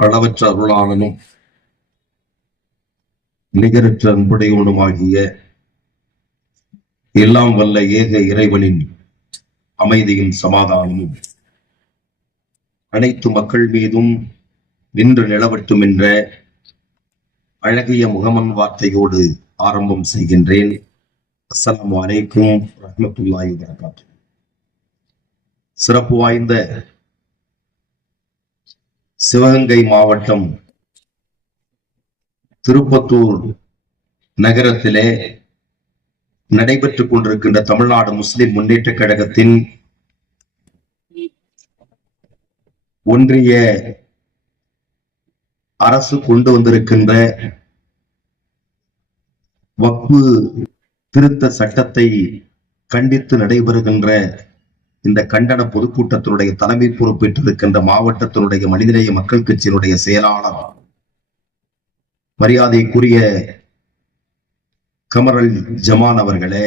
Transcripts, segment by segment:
அளவற்ற அருளாளனும் நிகரற்ற அன்புடையவனுமாகிய எல்லாம் வல்ல ஏக இறைவனின் அமைதியின் சமாதானமும் அனைத்து மக்கள் மீதும் நின்று நிலவட்டும் என்ற அழகிய முகமன் வார்த்தையோடு ஆரம்பம் செய்கின்றேன். அஸ்ஸலாமு அலைக்கும் ரஹ்மத்துல்லாஹி வ பரகாத்துஹு. சிறப்பு வாய்ந்த சிவகங்கை மாவட்டம் திருப்பத்தூர் நகரத்திலே நடைபெற்றுக் கொண்டிருக்கின்ற தமிழ்நாடு முஸ்லிம் முன்னேற்ற கழகத்தின் ஒன்றிய அரசு கொண்டு வந்திருக்கின்ற வக்ஃபு திருத்த சட்டத்தை கண்டித்து நடைபெறுகின்ற இந்த கண்டன பொதுக்கூட்டத்தினுடைய தலைமை பொறுப்பேற்றிருக்கின்ற மாவட்டத்தினுடைய மனிதநேய மக்கள் கட்சியினுடைய செயலாளர் மரியாதைக்குரிய கமரல் ஜமான் அவர்களே,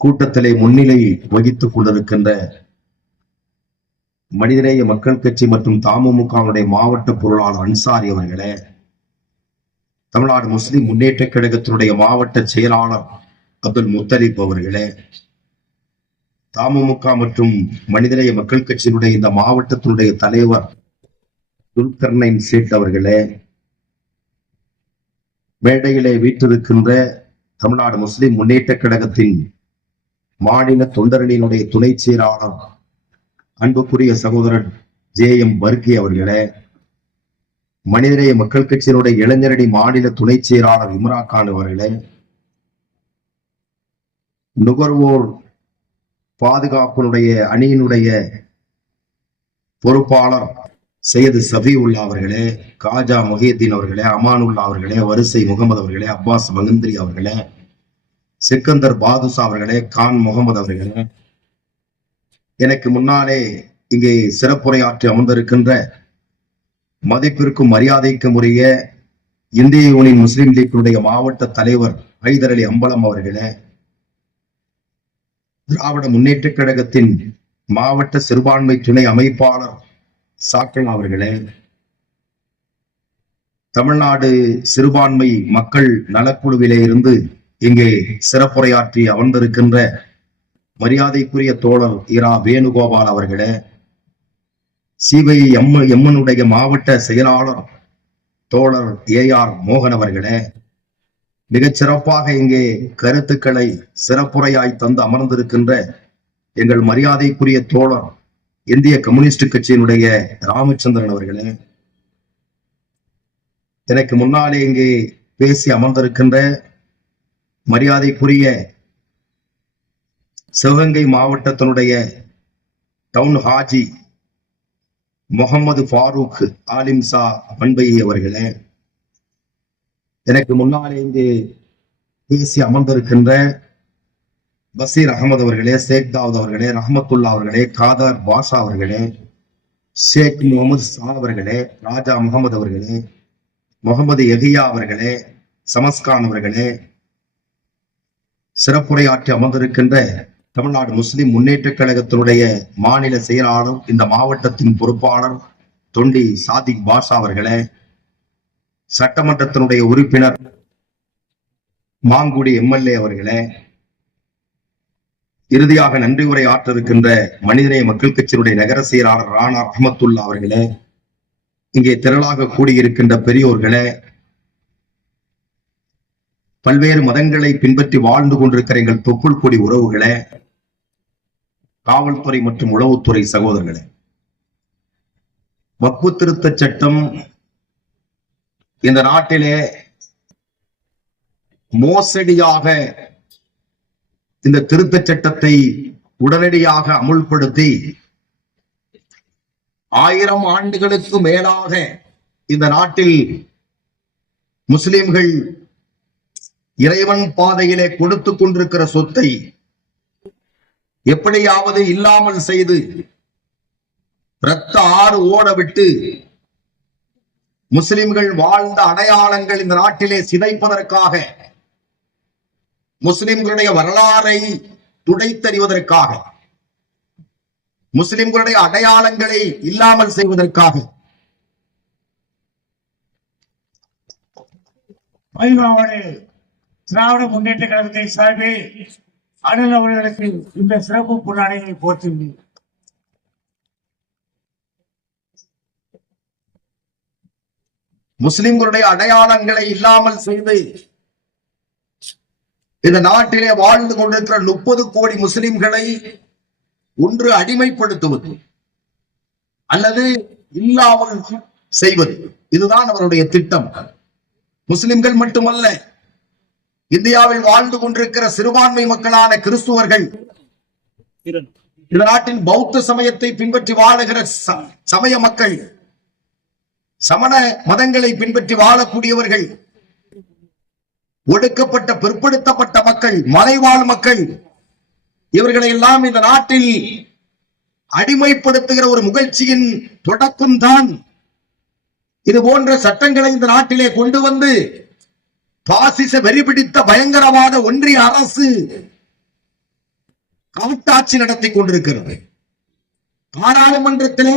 கூட்டத்திலே முன்னிலை வகித்துக் கொண்டிருக்கின்ற மனிதநேய மக்கள் கட்சி மற்றும் தமுமுகவுடைய மாவட்ட பொருளாளர் அன்சாரி அவர்களே, தமிழ்நாடு முஸ்லிம் முன்னேற்ற கழகத்தினுடைய மாவட்ட செயலாளர் அப்துல் முத்தலிப் அவர்களே, தமுமுக மற்றும் மனிதநேய மக்கள் கட்சியினுடைய இந்த மாவட்டத்தினுடைய தலைவர் துல்கர்னைன் சேட் அவர்களே, மேடையிலே வீற்றிருக்கின்ற தமிழ்நாடு முஸ்லிம் முன்னேற்ற கழகத்தின் மாநில தொண்டரணியினுடைய துணை செயலாளர் அன்புக்குரிய சகோதரர் ஜே.எம். பர்கி அவர்களே, மனிதநேய மக்கள் கட்சியினுடைய இளைஞரணி மாநில துணை செயலாளர் இம்ரான் கான் அவர்களே, நுகர்வோர் பாதுகாப்பினுடைய அணியினுடைய பொறுப்பாளர் சையது சபியுல்லா அவர்களே, காஜா முஹியத்தீன் அவர்களே, அமானுல்லா அவர்களே, வரிசை முகமது அவர்களே, அப்பாஸ் மகந்திரி அவர்களே, சிக்கந்தர் பாதுஷா அவர்களே, கான் முகமது அவர்களே, எனக்கு முன்னாலே இங்கே சிறப்புரையாற்றி அமர்ந்திருக்கின்ற மதிப்பிற்கும் மரியாதைக்கும் உரிய இந்திய யூனியன் முஸ்லிம் லீக்கினுடைய மாவட்ட தலைவர் ஹைதர் அலி அம்பலம் அவர்களே, திராவிட முன்னேற்ற கழகத்தின் மாவட்ட சிறுபான்மை துணை அமைப்பாளர் சாக்கன் அவர்களே, தமிழ்நாடு சிறுபான்மை மக்கள் நலக்குழுவிலே இருந்து இங்கே சிறப்புரையாற்றி அமர்ந்திருக்கின்ற மரியாதைக்குரிய தோழர் இரா வேணுகோபால் அவர்களே, சிபிஐ-எம்னுடைய மாவட்ட செயலாளர் தோழர் ஏ.ஆர். மோகன் அவர்களே, மிகச் சிறப்பாக இங்கே கருத்துக்களை சிறப்புரையாய் தந்து அமர்ந்திருக்கின்ற எங்கள் மரியாதைக்குரிய தோழர் இந்திய கம்யூனிஸ்ட் கட்சியினுடைய ராமச்சந்திரன் அவர்களே, எனக்கு முன்னாலே இங்கே பேசி அமர்ந்திருக்கின்ற மரியாதைக்குரிய சிவகங்கை மாவட்டத்தினுடைய டவுன் ஹாஜி முகமது ஃபாரூக் ஆலிம்சா பண்பை அவர்களே, எனக்கு முன்னாலே இங்கே பேசி அமர்ந்திருக்கின்ற பசீர் அகமது அவர்களே, ஷேக் தாவூத் அவர்களே, ரஹமத்துல்லா அவர்களே, காதர் பாஷா அவர்களே, ஷேக் முகமது ஷா அவர்களே, ராஜா முகமது அவர்களே, முகமது எஹியா அவர்களே, சமஸ்கான் அவர்களே, சிறப்புரையாற்றி அமர்ந்திருக்கின்ற தமிழ்நாடு முஸ்லிம் முன்னேற்ற கழகத்தினுடைய மாநில செயலாளர் இந்த மாவட்டத்தின் பொறுப்பாளர் தொண்டி சாதிக் பாஷா அவர்களே, சட்டமன்றத்தினுடைய உறுப்பினர் மாங்குடி எம்எல்ஏ அவர்களே, இறுதியாக நன்றி உரை ஆற்ற இருக்கின்ற மனிதநேய மக்கள் கட்சியினுடைய நகர செயலாளர் ராணா ரஹமத்துல்லா அவர்களே, இங்கே திரளாக கூடியிருக்கின்ற பெரியோர்களே, பல்வேறு மதங்களை பின்பற்றி வாழ்ந்து கொண்டிருக்கிற எங்கள் தொப்புள் கொடி உறவுகளே, காவல்துறை மற்றும் உளவுத்துறை சகோதரர்களே, வக்ஃபு திருத்த சட்டம் இந்த நாட்டிலே மோசடியாக இந்த திருத்த சட்டத்தை உடனடியாக அமுல்படுத்தி 1000 ஆண்டுகளுக்கு மேலாக இந்த நாட்டில் முஸ்லிம்கள் இறைவன் பாதையிலே கொடுத்துக் கொண்டிருக்கிற சொத்தை எப்படியாவது இல்லாமல் செய்து இரத்த ஆறு ஓட விட்டு முஸ்லிம்கள் வாழ்ந்த அடையாளங்கள் இந்த நாட்டிலே சிதைப்பதற்காக முஸ்லிம்களுடைய வரலாறை துடைத்தறிவதற்காக, முஸ்லிம்களுடைய அடையாளங்களை இல்லாமல் செய்வதற்காக திராவிட முன்னேற்ற கழகத்தை சார்பில் அண்ணல் அவர்களுக்கு இந்த சிறப்பு பொன்னாடைகளை போற்றுகிறேன். முஸ்லிம்களுடைய அடையாளங்களை இல்லாமல் செய்து இந்த நாட்டிலே வாழ்ந்து கொண்டிருக்கிற 30 கோடி முஸ்லிம்களை ஒன்று அடிமைப்படுத்துவது அல்லது இல்லாமல் செய்வது, இதுதான் அவருடைய திட்டம். முஸ்லிம்கள் மட்டுமல்ல, இந்தியாவில் வாழ்ந்து கொண்டிருக்கிற சிறுபான்மை மக்களான கிறிஸ்துவர்கள், இந்த நாட்டின் பௌத்த சமயத்தை பின்பற்றி வாழுகிற சமய மக்கள், சமண மதங்களை பின்பற்றி வாழக்கூடியவர்கள், ஒடுக்கப்பட்ட பிற்படுத்தப்பட்ட மக்கள், மலைவாழ் மக்கள், இவர்களை எல்லாம் இந்த நாட்டில் அடிமைப்படுத்துகிற ஒரு முயற்சியின் தொடக்கம் தான் இது போன்ற சட்டங்களை இந்த நாட்டிலே கொண்டு வந்து பாசிச வெறிபிடித்த பயங்கரவாத ஒன்றிய அரசு காட்டாட்சி நடத்தி கொண்டிருக்கிறது. பாராளுமன்றத்திலே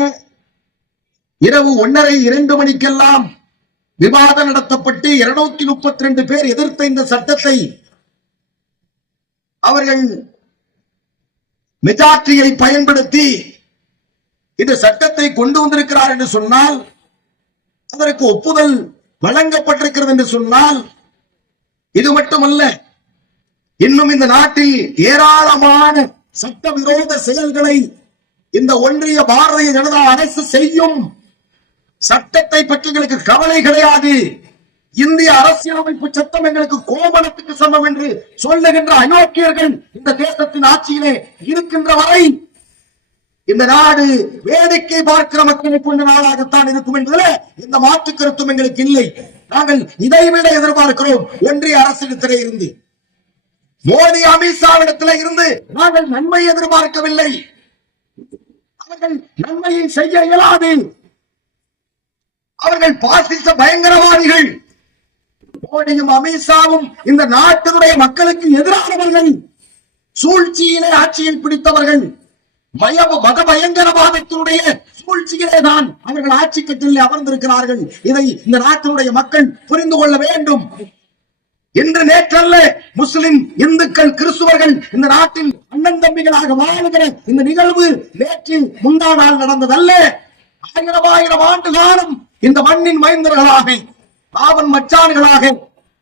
இரவு 1:30 மணிக்கெல்லாம் விவாதம் நடத்தப்பட்டு 232 பேர் எதிர்த்த இந்த சட்டத்தை அவர்கள் மெஜாரிட்டியை பயன்படுத்தி இந்த சட்டத்தை கொண்டு வந்திருக்கிறார் என்று சொன்னால், அதற்கு ஒப்புதல் வழங்கப்பட்டிருக்கிறது என்று சொன்னால், இது மட்டுமல்ல, இன்னும் இந்த நாட்டில் ஏராளமான சட்டவிரோத செயல்களை இந்த ஒன்றிய பாரதிய ஜனதா அரசு செய்யும். சட்டத்தை பற்றி எங்களுக்கு கவலை கிடையாது. இந்திய அரசியலமைப்பு சட்டம் எங்களுக்கு கோமணத்துக்கு சமம் என்று சொல்லுகின்ற அயோக்கியர்கள் இந்த தேசத்தின் ஆட்சியிலே இருக்கின்ற வரை இந்த நாடு வேடிக்கை பார்க்கிற மக்களை கொண்ட நாடாகத்தான் இருக்கும் என்பதில் இந்த மாற்று கருத்தும் எங்களுக்கு இல்லை. நாங்கள் இதைவிட எதிர்பார்க்கிறோம். ஒன்றிய அரசிடத்திலே இருந்து, மோடி அமித்ஷாவிடத்திலே இருந்து நாங்கள் நன்மை எதிர்பார்க்கவில்லை. அவர்கள் நன்மையை செய்ய இயலாது. அவர்கள் பாசிச பயங்கரவாதிகள். மோடியும் அமித்ஷாவும் இந்த நாட்டினுடைய மக்களுக்கு எதிரானவர்கள், சூழ்ச்சியிலே ஆட்சியை பிடித்தவர்கள், மத பயங்கரவாதத்தினுடைய சூழ்ச்சியிலே தான் அவர்கள் ஆட்சி கட்டிலே அமர்ந்திருக்கிறார்கள். இதை இந்த நாட்டினுடைய மக்கள் புரிந்து கொள்ள வேண்டும். இன்று நேற்றல்ல, முஸ்லிம், இந்துக்கள், கிறிஸ்துவர்கள் இந்த நாட்டில் அண்ணன் தம்பிகளாக வாழுகிற இந்த நிகழ்வு நேற்று முந்தா நாள் நடந்ததல்ல. 1000 ஆண்டு காலம் இந்த மண்ணின் மைந்தர்களாக, பாவன் மச்சான்களாக,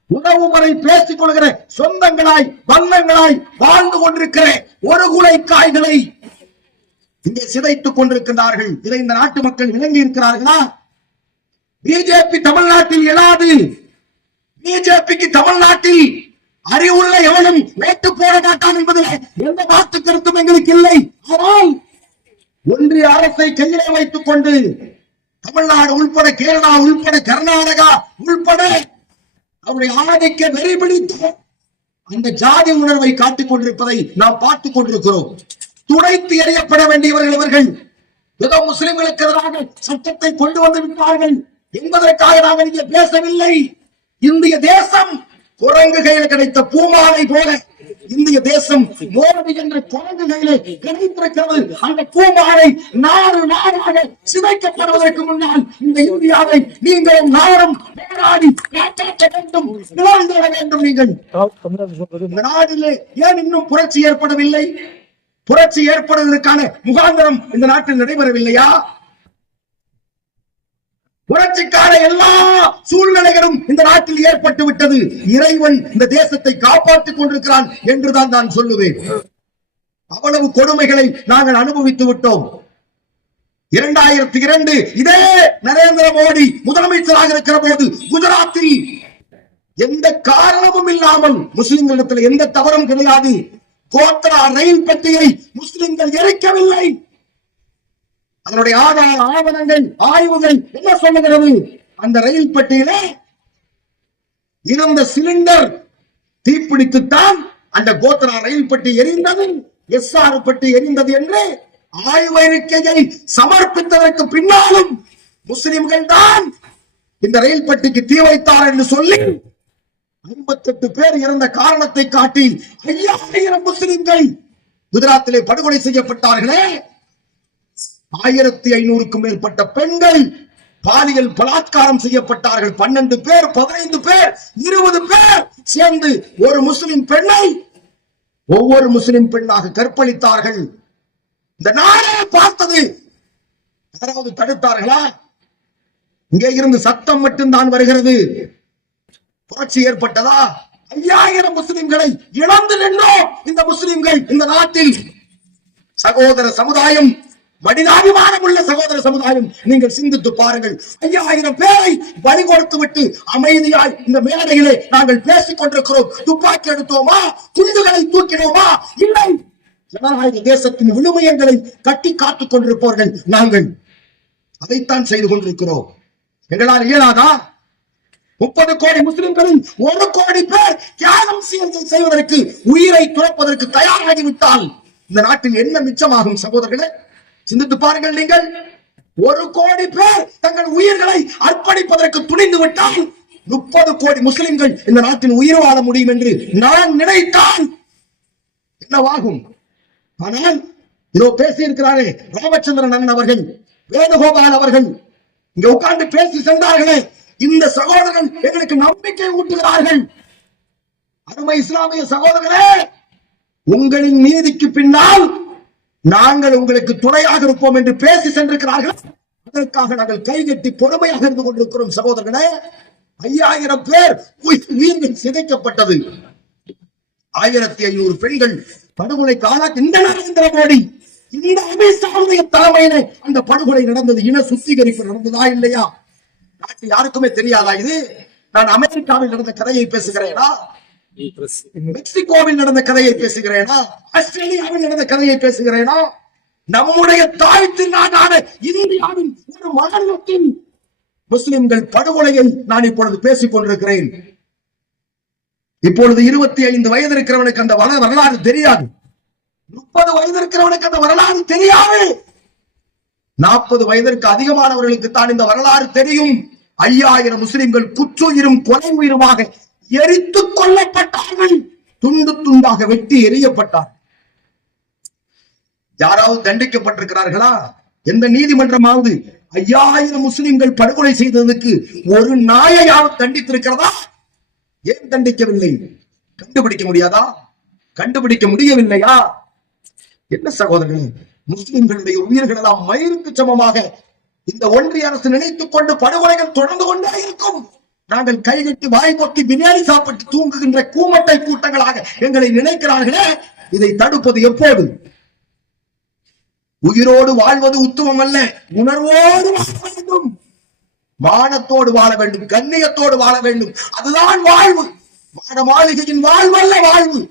உறவு முறை பேசிக் கொள்கிற சொந்தங்களாய், வல்லங்களாய் வாழ்ந்து கொண்டிருக்கிற ஒரு குலை காய்களை இங்கே சிதைத்துக் கொண்டிருக்கிறார்கள். இதை இந்த நாட்டு மக்கள் விளங்கி இருக்கிறார்களா? பிஜேபி தமிழ்நாட்டில் எழாது. பிஜேபிக்கு தமிழ்நாட்டில் அறிவுள்ள எவனும் ஓட்டு போட மாட்டான் என்பதில் எந்த மாற்று கருத்தும் எங்களுக்கு இல்லை. ஆனால் ஒன்றிய அரசை கையிலே வைத்துக் கொண்டு தமிழ்நாடு உள்பட, கேரளா உள்பட, கர்நாடகா உள்பட அவருடைய ஆதிக்க வெறி பிடித்து அந்த ஜாதி உணர்வை காட்டிக் கொண்டிருப்பதை நாம் பார்த்துக் கொண்டிருக்கிறோம். துடைத்து எறியப்பட வேண்டியவர்கள் இவர்கள். ஏதோ முஸ்லிம்களுக்கு எதிராக சட்டத்தை கொண்டு வந்து விட்டார்கள் என்பதற்காக நாங்கள் இங்கே பேசவில்லை. இந்திய தேசம் குரங்கு கையில் கிடைத்த பூமாலை போல இந்திய தேசம் மோடி என்ற குரங்கு கையிலே கிடைத்திருக்கிறது. அந்த பூமாலை நாடு நாடாக சிதைக்கப்படுவதற்கு முன்னால் இந்த இந்தியாவை நீங்களும் நாடும் போராடி காப்பாற்ற வேண்டும், நிலைநிறுத்த வேண்டும். நீங்கள் இந்த நாட்டிலே ஏன் இன்னும் புரட்சி ஏற்படவில்லை? புரட்சி ஏற்படுவதற்கான முகாந்திரம் இந்த நாட்டில் நடைபெறவில்லையா? புரட்சிக்கான எல்லா சூழ்நிலைகளும் இந்த நாட்டில் ஏற்பட்டு விட்டது. இறைவன் இந்த தேசத்தை காப்பாற்றிக் கொண்டிருக்கிறான் என்றுதான் நான் சொல்லுவேன். அவ்வளவு கொடுமைகளை நாங்கள் அனுபவித்து விட்டோம். 2002 இதே நரேந்திர மோடி முதலமைச்சராக இருக்கிற போது குஜராத்தில் எந்த காரணமும் இல்லாமல், முஸ்லிம்களிடத்தில் எந்த தவறும் கிடையாது, கோத்ரா ரயில் பெட்டியை முஸ்லிம்கள் எரிக்கவில்லை. அதனுடைய ஆவணங்கள், ஆய்வுகள் என்ன சொல்லுகிறது? அந்த ரயில் பெட்டியிலே இருந்த சிலிண்டர் தீப்பிடித்துத்தான் அந்த கோத்ரா ரயில் பெட்டி எரிந்தது, எஸ்ஆர் பெட்டி எரிந்தது என்று ஆய்வறிக்கையை சமர்ப்பித்ததற்கு பின்னாலும் முஸ்லிம்கள் தான் இந்த ரயில் பெட்டிக்கு தீ வைத்தார் என்று சொல்லி 58 பேர் இறந்த காரணத்தை காட்டி 5000 முஸ்லிம்கள் குஜராத்திலே படுகொலை செய்யப்பட்டார்களே. 1500க்கும் மேற்பட்ட பெண்கள் பாலியல் பலாத்காரம் செய்யப்பட்டார்கள். 12 பேர், 15 பேர், 20 பேர் சேர்ந்து ஒரு முஸ்லிம் பெண்ணை ஒவ்வொரு முஸ்லிம் பெண்ணாக கற்பழித்தார்கள். இந்த நாடே பார்த்தது. யாராவது தடுத்தார்களா? இங்கே இருந்து சத்தம் மட்டும்தான் வருகிறது. புரட்சி ஏற்பட்டதா? 5000 முஸ்லிம்களை இழந்து நின்றோம். இந்த முஸ்லிம்கள் இந்த நாட்டில் சகோதர சமுதாயம், மனிதாபிமானம் உள்ள சகோதர சமுதாயம், நீங்கள் சிந்தித்து பாருங்கள். 5000 பேரை பலி கொடுத்து விட்டு அமைதியாய் இந்த மேடையிலே நாங்கள் பேசிக் கொண்டிருக்கிறோம். துப்பாக்கி எடுத்தோமா? குண்டுகளை தூக்கினோமா? இல்லை. ஜனநாயக தேசத்தின் விழுமியங்களை கட்டி காத்துக் கொண்டிருப்பவர்கள் நாங்கள். அதைத்தான் செய்து கொண்டிருக்கிறோம். எங்களால் இயலாதா? 30 கோடி முஸ்லிம்களில் 1 கோடி பேர் தியாகம் செய்வதற்கு, உயிரை துறப்பதற்கு தயாராகிவிட்டால் இந்த நாட்டில் என்ன மிச்சமாகும்? சகோதரர்களே, சிந்தித்து பாருங்கள். நீங்கள் 1 கோடி பேர் தங்கள் உயிர்களை அர்ப்பணிப்பதற்கு துணிந்து விட்டால் 30 கோடி முஸ்லிம்கள் இந்த நாட்டில் உயிர் வாழ முடியும் என்று நான் நினைத்தால் என்னவாகும்? ஆனால் இதோ பேசி இருக்கிறாரே ராமச்சந்திரன் அண்ணன் அவர்கள், வேணுகோபால் அவர்கள் இங்க உட்கார்ந்து பேசி சென்றார்களே, இந்த சகோதரர்கள் எங்களுக்கு நம்பிக்கை ஊட்டுகிறார்கள். அருமை இஸ்லாமிய சகோதரர்களே, உங்களின் நீதிக்கு பின்னால் நாங்கள் உங்களுக்கு துணையாக இருப்போம் என்று பேசி சென்றிருக்கிறார்கள். அதற்காக நாங்கள் கைகட்டி பொறுமையாக இருந்து கொண்டிருக்கிறோம். சகோதரர்களே, 5000 பேர் உயிர்கள் சிதைக்கப்பட்டது. 1500 பெண்கள் படுகொலைக்கு ஆளாக்கி இந்த நரேந்திர மோடி, இந்த அமித்ஷாவுடைய தலைமையிலே அந்த படுகொலை நடந்தது. இன சுத்திகரிப்பு நடந்ததா இல்லையா? நாட்டு யாருக்குமே தெரியாதா இது? நான் அமெரிக்காவில் நடந்த கதையை பேசுகிறேனா? மெக்சிகோவில் நடந்த கதையை பேசுகிறேனா? ஆஸ்திரேலியாவில் நடந்த கதையை பேசுகிறேனா? நம்முடைய தாய் திருநாடான இந்தியாவின் ஒரு மாநிலத்தின் முஸ்லிம்கள் படுகொலையை நான் இப்பொழுது பேசிக் கொண்டிருக்கிறேன். இப்பொழுது 25 வயது இருக்கிறவனுக்கு அந்த வரலாறு தெரியாது. 30 வயது இருக்கிறவனுக்கு அந்த வரலாறு தெரியாது. 40 வயதிற்கு அதிகமானவர்களுக்கு தான் இந்த வரலாறு தெரியும். 5000 முஸ்லிம்கள் குற்றுயிரும் கொலை உயிருமாக எரித்துக் கொல்லப்பட்டார்கள். துண்டு துண்டாக வெட்டி எரியப்பட்டார். யாராவது தண்டிக்கப்பட்டிருக்கிறார்களா? எந்த நீதிமன்றமாவது 5000 முஸ்லிம்கள் படுகொலை செய்ததற்கு ஒரு நாயையாவது தண்டித்திருக்கிறதா? ஏன் தண்டிக்கவில்லை? கண்டுபிடிக்க முடியாதா? கண்டுபிடிக்க முடியவில்லையா? என்ன சகோதரர்கள், முஸ்லிம்களுடைய உயிர்கள் எல்லாம் மயிருக்கு சமமாக இந்த ஒன்றிய அரசு நினைத்துக் கொண்டு படுகொலைகள் தொடர்ந்து கொண்டே இருக்கும். நாங்கள் கைகட்டி வாய் பொத்தி பிரியாணி சாப்பிட்டு தூங்குகின்ற கூமட்டை கூட்டங்களாக எங்களை நினைக்கிறார்களே. இதை தடுப்பது எப்போது? உயிரோடு வாழ்வது உத்தமம் அல்ல, உணர்வோடு வாழ வேண்டும், மானத்தோடு வாழ வேண்டும், கண்ணியத்தோடு வாழ வேண்டும். அதுதான் வாழ்வு. மாட மாளிகையின் வாழ்வல்ல வாழ்வு.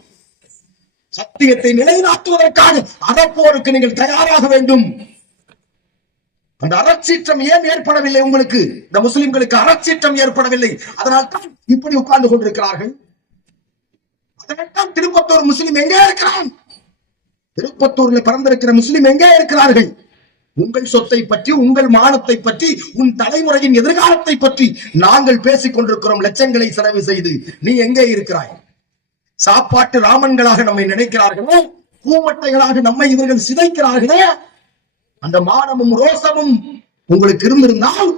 சத்தியத்தை நிலைநாட்டுவதற்காக அறப்போருக்கு நீங்கள் தயாராக வேண்டும். அந்த அறச்சீற்றம் ஏன் ஏற்படவில்லை உங்களுக்கு? இந்த முஸ்லிம்களுக்கு அறச்சீற்றம் ஏற்படவில்லை. அதனால் தான் இப்படி உட்கார்ந்து கொண்டிருக்கிறார்கள். அதனால்தான் திருப்பத்தூர் முஸ்லிம் எங்கே இருக்கிறான்? திருப்பத்தூர்ல பிறந்திருக்கிற முஸ்லிம் எங்கே இருக்கிறார்கள்? உங்கள் சொத்தை பற்றி, உங்கள் மானத்தை பற்றி, உன் தலைமுறையின் எதிர்காலத்தை பற்றி நாங்கள் பேசிக் கொண்டிருக்கிறோம். லட்சங்களை செலவு செய்து நீ எங்கே இருக்கிறாய்? சாப்பாட்டு ராமன்களாக நம்மை நினைக்கிறார்களே, பூமட்டைகளாக நம்மை இவர்கள் சிதைக்கிறார்களே. அந்த மானமும் ரோசமும் உங்களுக்கு இருந்திருந்தால்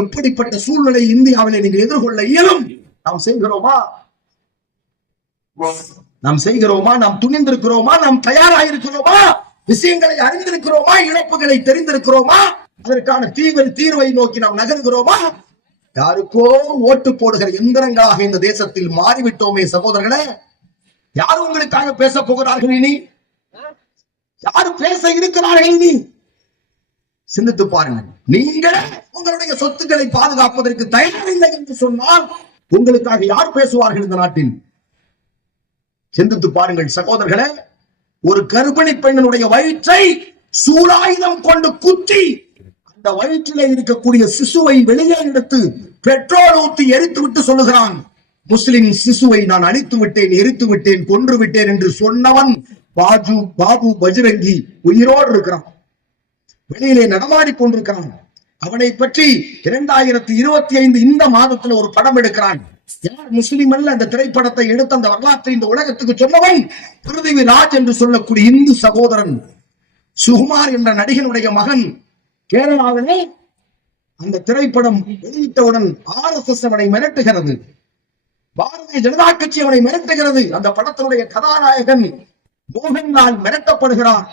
எப்படிப்பட்ட சூழ்நிலை இந்தியாவிலே நீங்கள் எதிர்கொள்ள இயலும்? நாம் செய்கிறோமா? நாம் செய்கிறோமா? நாம் துணிந்திருக்கிறோமா? நாம் தயாராயிருக்கிறோமா? விஷயங்களை அறிந்திருக்கிறோமா? இழப்புகளை தெரிந்திருக்கிறோமா? அதற்கான தீர்வை நோக்கி நாம் நகர்கிறோமா? யாருக்கோ ஓட்டு போடுகிற எந்திரங்களாக இந்த தேசத்தில் மாறிவிட்டோமே சகோதரர்களே. யார் உங்களுக்காக பேச போகிறார்கள்? இனி யாரு பேச இருக்கிறார்கள்? இனி சிந்தித்து பாருங்கள். நீங்கள் உங்களுடைய சொத்துக்களை பாதுகாப்பதற்கு தயாரில்லை என்று சொன்னால் உங்களுக்காக யார் பேசுவார்கள் இந்த நாட்டில்? சிந்தித்து பாருங்கள் சகோதரர்களே. ஒரு கர்ப்பிணி பெண்ணினுடைய வயிற்றை சூலாயுதம் கொண்டு குத்தி அந்த வயிற்றிலே இருக்கக்கூடிய சிசுவை வெளியே எடுத்து பெட்ரோல் ஊற்றி எரித்து விட்டு சொல்லுகிறான், முஸ்லிம் சிசுவை நான் அழித்து விட்டேன், எரித்து விட்டேன், கொன்று விட்டேன் என்று சொன்னவன் பாபு பஜ்ரங்கி உயிரோடு இருக்கிறான். வெளியிலே நடமாடி கொண்டிருக்கிறான். அவனை பற்றி 2025 இந்த மாதத்துல ஒரு படம் எடுக்கிறான். யார்? முஸ்லிம் அல்ல. அந்த திரைப்படத்தை எடுத்து அந்த வரலாற்றை இந்த உலகத்துக்கு சொன்னவன் பிருத்திவிராஜ் என்று சொல்லக்கூடிய இந்து சகோதரன். சுகுமார் என்ற நடிகனுடைய மகன். கேரளாவிலே அந்த திரைப்படம் வெளியிட்டவுடன் RSS அவனை மிரட்டுகிறது, பாரதிய ஜனதா கட்சி அவனை மிரட்டுகிறது. அந்த படத்தினுடைய கதாநாயகன் மோகன்லால் மிரட்டப்படுகிறார்.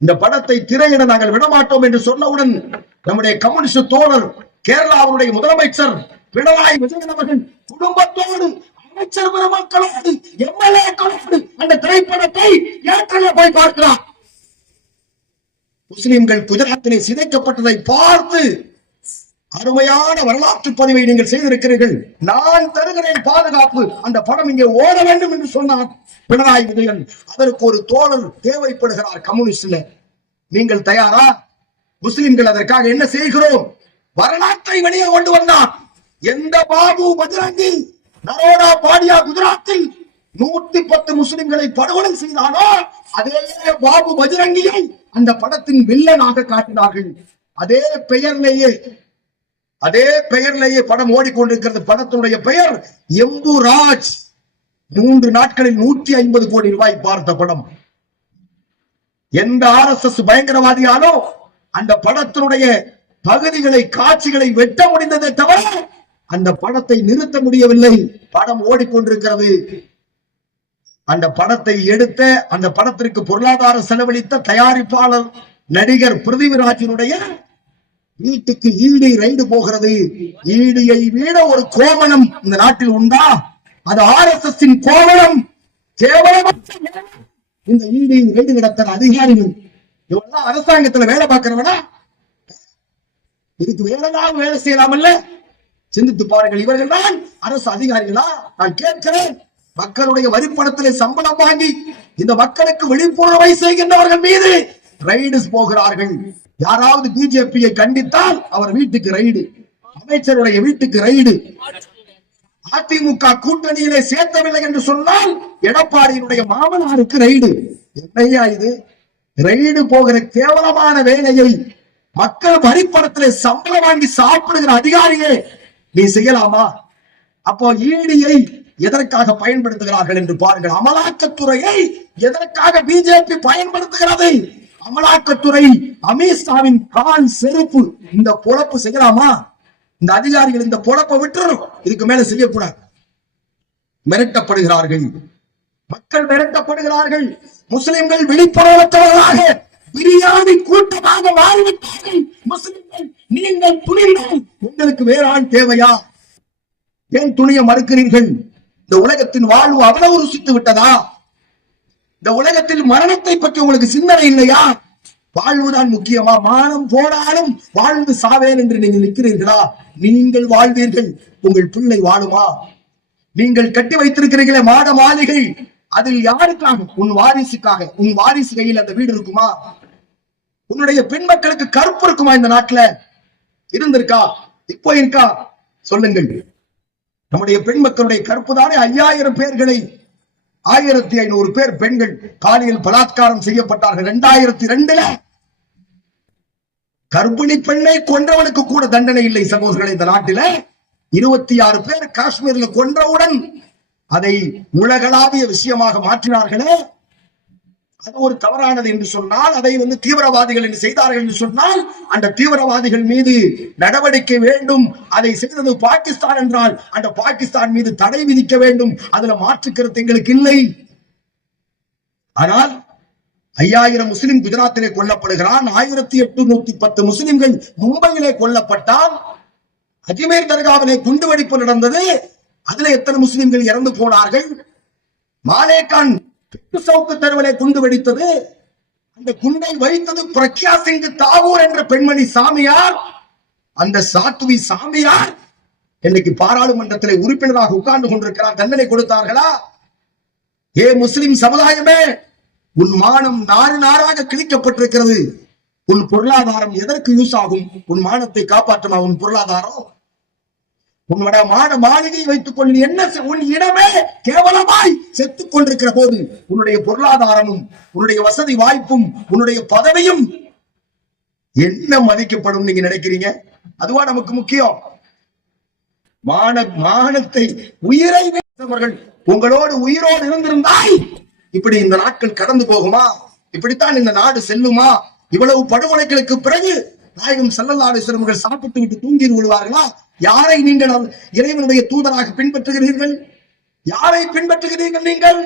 இந்த படத்தை திரையிட நாங்கள் விடமாட்டோம் என்று சொன்னவுடன் நம்முடைய கம்யூனிஸ்ட் தோழர் கேரளாவுடைய முதலமைச்சர் பினராயி விஜயன் அவர்கள் குடும்பத்தோடு அமைச்சர் பெருமக்களோடு MLA-க்களோடு அந்த திரைப்படத்தை ஏற்றல போய் பார்க்கிறார். முஸ்லிம்கள் குஜராத்திலே சிதைக்கப்பட்டதை பார்த்து அருமையான வரலாற்று பதிவை நீங்கள் செய்திருக்கிறீர்கள், நான் தருகிறேன் பாதுகாப்பு, அந்த படம் இங்கே ஓட வேண்டும் என்று சொன்னார் பினராயி விஜயன். அதற்கு ஒரு தோழர் தேவைப்படுகிறார் கம்யூனிஸ்ட்ல. நீங்கள் தயாரா? முஸ்லிம்கள் அதற்காக என்ன செய்கிறோம்? வரலாற்றை வெளியே கொண்டு வந்தார். எந்த பாபு பஜ்ரங்கி நரோடா பாடியா குஜராத்தில் 110 முஸ்லிம்களை படுகொலை செய்தானோ அதே பாபு பஜ்ரங்கியை அந்த படத்தின் வில்லனாக காட்டினார்கள். அதே பெயர்லேயே படம் ஓடிக்கொண்டிருக்கிறது. படத்தினுடைய பெயர் எம்பு ராஜ். 3 நாட்களில் 150 கோடி ரூபாய் பார்த்த படம். எந்த RSS பயங்கரவாதியாலோ அந்த படத்தினுடைய பகுதிகளை, காட்சிகளை வெட்ட முடிந்ததை தவிர அந்த படத்தை நிறுத்த முடியவில்லை. படம் ஓடிக்கொண்டிருக்கிறது. அந்த படத்தை எடுத்த, அந்த படத்திற்கு பொருளாதார செலவழித்த தயாரிப்பாளர் நடிகர் பிருத்திவிராஜினுடைய வீட்டுக்கு ஈடி ரைடு போகிறது. ஈடியை விட ஒரு கோவணம் இந்த நாட்டில் உண்டா? அது RSS-இன் கோவணம். கேவலமற்ற இந்த ஈடி ரைடு நடத்துற அதிகாரிகள் இவெல்லாம் அரசாங்கத்துல வேலை பார்க்கிறவனா? இதுக்கு வேலை செய்யலாமல்ல? சிந்தித்து பாருங்கள். இவர்கள் தான் அரசு அதிகாரிகளா? நான் கேட்கிறேன். மக்களுடைய வரிப்பணத்திலே சம்பளம் வாங்கி இந்த மக்களுக்கு விழிப்புணர்வை செய்கின்றவர்கள் மீது ரைடு போகிறார்கள். யாராவது பிஜேபியை கண்டித்தால் அவர் வீட்டுக்கு ரைடு, அமைச்சருடைய வீட்டுக்கு ரைடு. அதிமுக கூட்டணியிலே சேர்த்தவில்லை என்று சொன்னால் எடப்பாடியினுடைய மாமனாருக்கு ரைடு. என்னையா இது? ரைடு போகிற கேவலமான வேலையை மக்கள் வரிப்பணத்திலே சம்பளம் வாங்கி சாப்பிடுகிற அதிகாரியே நீ செய்யலாமா? அப்போ ஈடியை எதற்காக பயன்படுத்துகிறார்கள் என்று பாருங்கள். அமலாக்கத்துறையை எதற்காக பிஜேபி பயன்படுத்துகிறது? அமலாக்கத்துறை அமித்ஷாவின் கால் செருப்பு. இந்த பொழப்பு செய்யலாமா? இந்த அதிகாரிகள் இந்த பொழப்பை விட்டுறோம், இதுக்கு மேல செய்யக்கூடாது. மிரட்டப்படுகிறார்கள், மக்கள் மிரட்டப்படுகிறார்கள். முஸ்லிம்கள் விழிப்புணர்வற்றவர்களாக பிரியாணி கூட்டமாக மாறிவிட்டார்கள். முஸ்லிம்கள் நீங்கள் துணிந்தால் உங்களுக்கு வேறான் தேவையா? ஏன் துணிய மறுக்கிறீர்கள்? இந்த உலகத்தின் வாழ்வு அவ்வளவு ருசித்து விட்டதா? இந்த உலகத்தில் மரணத்தை பற்றி உங்களுக்கு சிந்தனை இல்லையா? வாழ்வுதான் முக்கியமா? மானம் போனாலும் வாழ்ந்து சாவேன் என்று நீங்கள் நிற்கிறீர்களா? நீங்கள் வாழ்வீர்கள், உங்கள் பிள்ளை வாழுமா? நீங்கள் கட்டி வைத்திருக்கிறீர்களே மாட மாளிகை, அதில் யாருக்காக? உன் வாரிசுக்காக. உன் வாரிசு கையில் அந்த வீடு இருக்குமா? உன்னுடைய பெண் மக்களுக்கு கற்பு இருக்குமா? இந்த நாட்டுல இருந்திருக்கா? இப்போ இருக்கா? சொல்லுங்கள். நம்முடைய பெண் மக்களுடைய கற்பு தானே 5000 பேர்களை, 1500 பேர் பெண்கள் பாலியல் பலாத்காரம் செய்யப்பட்டார்கள் 2002. கர்ப்பிணி பெண்ணை கொன்றவனுக்கு கூட தண்டனை இல்லை சகோதரர்கள். இந்த நாட்டில 26 பேர் காஷ்மீர்ல கொன்றவுடன் அதை உலகளாவிய விஷயமாக மாற்றினார்களே, அது ஒரு தவறானது என்று சொன்னால், அதை தீவிரவாதிகள் என்று செய்தார்கள் என்று சொன்னால் அந்த தீவிரவாதிகள் மீது நடவடிக்கை வேண்டும். அதை செய்தது பாகிஸ்தான் என்றால் அந்த பாகிஸ்தான் மீது தடை விதிக்க வேண்டும். அதுல மாற்று கருத்து எங்களுக்கு இல்லை. ஆனால் 5000 முஸ்லிம் குஜராத்திலே கொல்லப்படுகிறான். 1810 முஸ்லிம்கள் மும்பையிலே கொல்லப்பட்டால், அஜ்மீர் தர்காவிலே குண்டுவெடிப்பு நடந்தது. அதுல எத்தனை முஸ்லிம்கள் இறந்து போனார்கள்? மாலேகான் சவுக்கு தெருவிலே குண்டு வெடித்தது. அந்த குண்டை வைத்தது பிரக்யா சிங் தாகூர் என்ற பெண்மணி சாமியார். அந்த சாத்துவி சாமியார் இன்னைக்கு பாராளுமன்றத்திலே உறுப்பினராக உட்கார்ந்து கொண்டிருக்கிறார். தண்டனை கொடுத்தார்களா? ஏ முஸ்லிம் சமுதாயமே, உன் மானம் நாறு நாராக கிழிக்கப்பட்டிருக்கிறது. உன் பொருளாதாரம் எதற்கு யூஸ் ஆகும்? உன் மானத்தை காப்பாற்றுமா உன் பொருளாதாரம்? உன்னோட மாட மாளிகை வைத்துக் கொண்டு என்ன? உன் இடமே கேவலமாய் செத்துக் கொண்டிருக்கிற போது உன்னுடைய பொருளாதாரமும் உன்னுடைய வசதி வாய்ப்பும் உன்னுடைய பதவியும் என்ன மதிக்கப்படும் நீங்க நினைக்கிறீங்க? அதுவா நமக்கு முக்கியம்? மானத்தை, உயிரை வைத்தவர்கள் உங்களோடு உயிரோடு இருந்திருந்தால் இப்படி இந்த நாட்கள் கடந்து போகுமா? இப்படித்தான் இந்த நாடு செல்லுமா? இவ்வளவு படுகொலைகளுக்கு பிறகு நாயகம் ஸல்லல்லாஹு அலைஹி வஸல்லம் அவர்கள் சாப்பிட்டு விட்டு தூங்கி விடுவார்களா? யாரை நீங்கள் இறைவனுடைய தூதராக பின்பற்றுகிறீர்கள்? யாரை பின்பற்றுகிறீர்கள் நீங்கள்?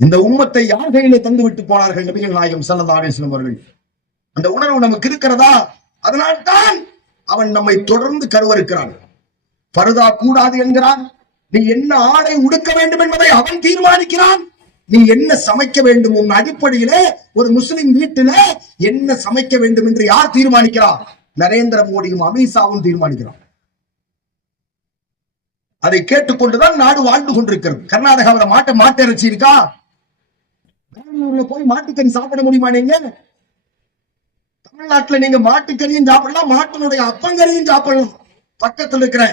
இந்த உம்மத்தை யார் கையிலே தந்து விட்டு போனார்கள் நபிகள் நாயகம் ஸல்லல்லாஹு அலைஹி வஸல்லம் அவர்கள்? அந்த உணர்வு நமக்கு இருக்கிறதா? அதனால்தான் அவன் நம்மை தொடர்ந்து கருவறுக்கிறான். பர்தா கூடாது என்கிறான். நீ என்ன ஆடை உடுக்க வேண்டும் என்பதை அவன் தீர்மானிக்கிறான். நீ என்ன சமைக்க வேண்டும், உன் அடிப்படையிலே ஒரு முஸ்லிம் வீட்டில என்ன சமைக்க வேண்டும் என்று யார் தீர்மானிக்கிறார்? நரேந்திர மோடியும் அமித்ஷாவும் தீர்மானிக்கிறான். அதை கேட்டுக்கொண்டுதான் நாடு வாழ்ந்து கொண்டிருக்கிறது. கர்நாடகாவில் மாட்டு இறைச்சி இருக்கா? பெங்களூர்ல போய் மாட்டுக்கறி சாப்பிட முடியுமா? நீங்க தமிழ்நாட்டுல நீங்க மாட்டுக்கறியும் சாப்பிடலாம், மாட்டினுடைய அப்பங்கறியும் சாப்பிடலாம். பக்கத்தில் இருக்கிற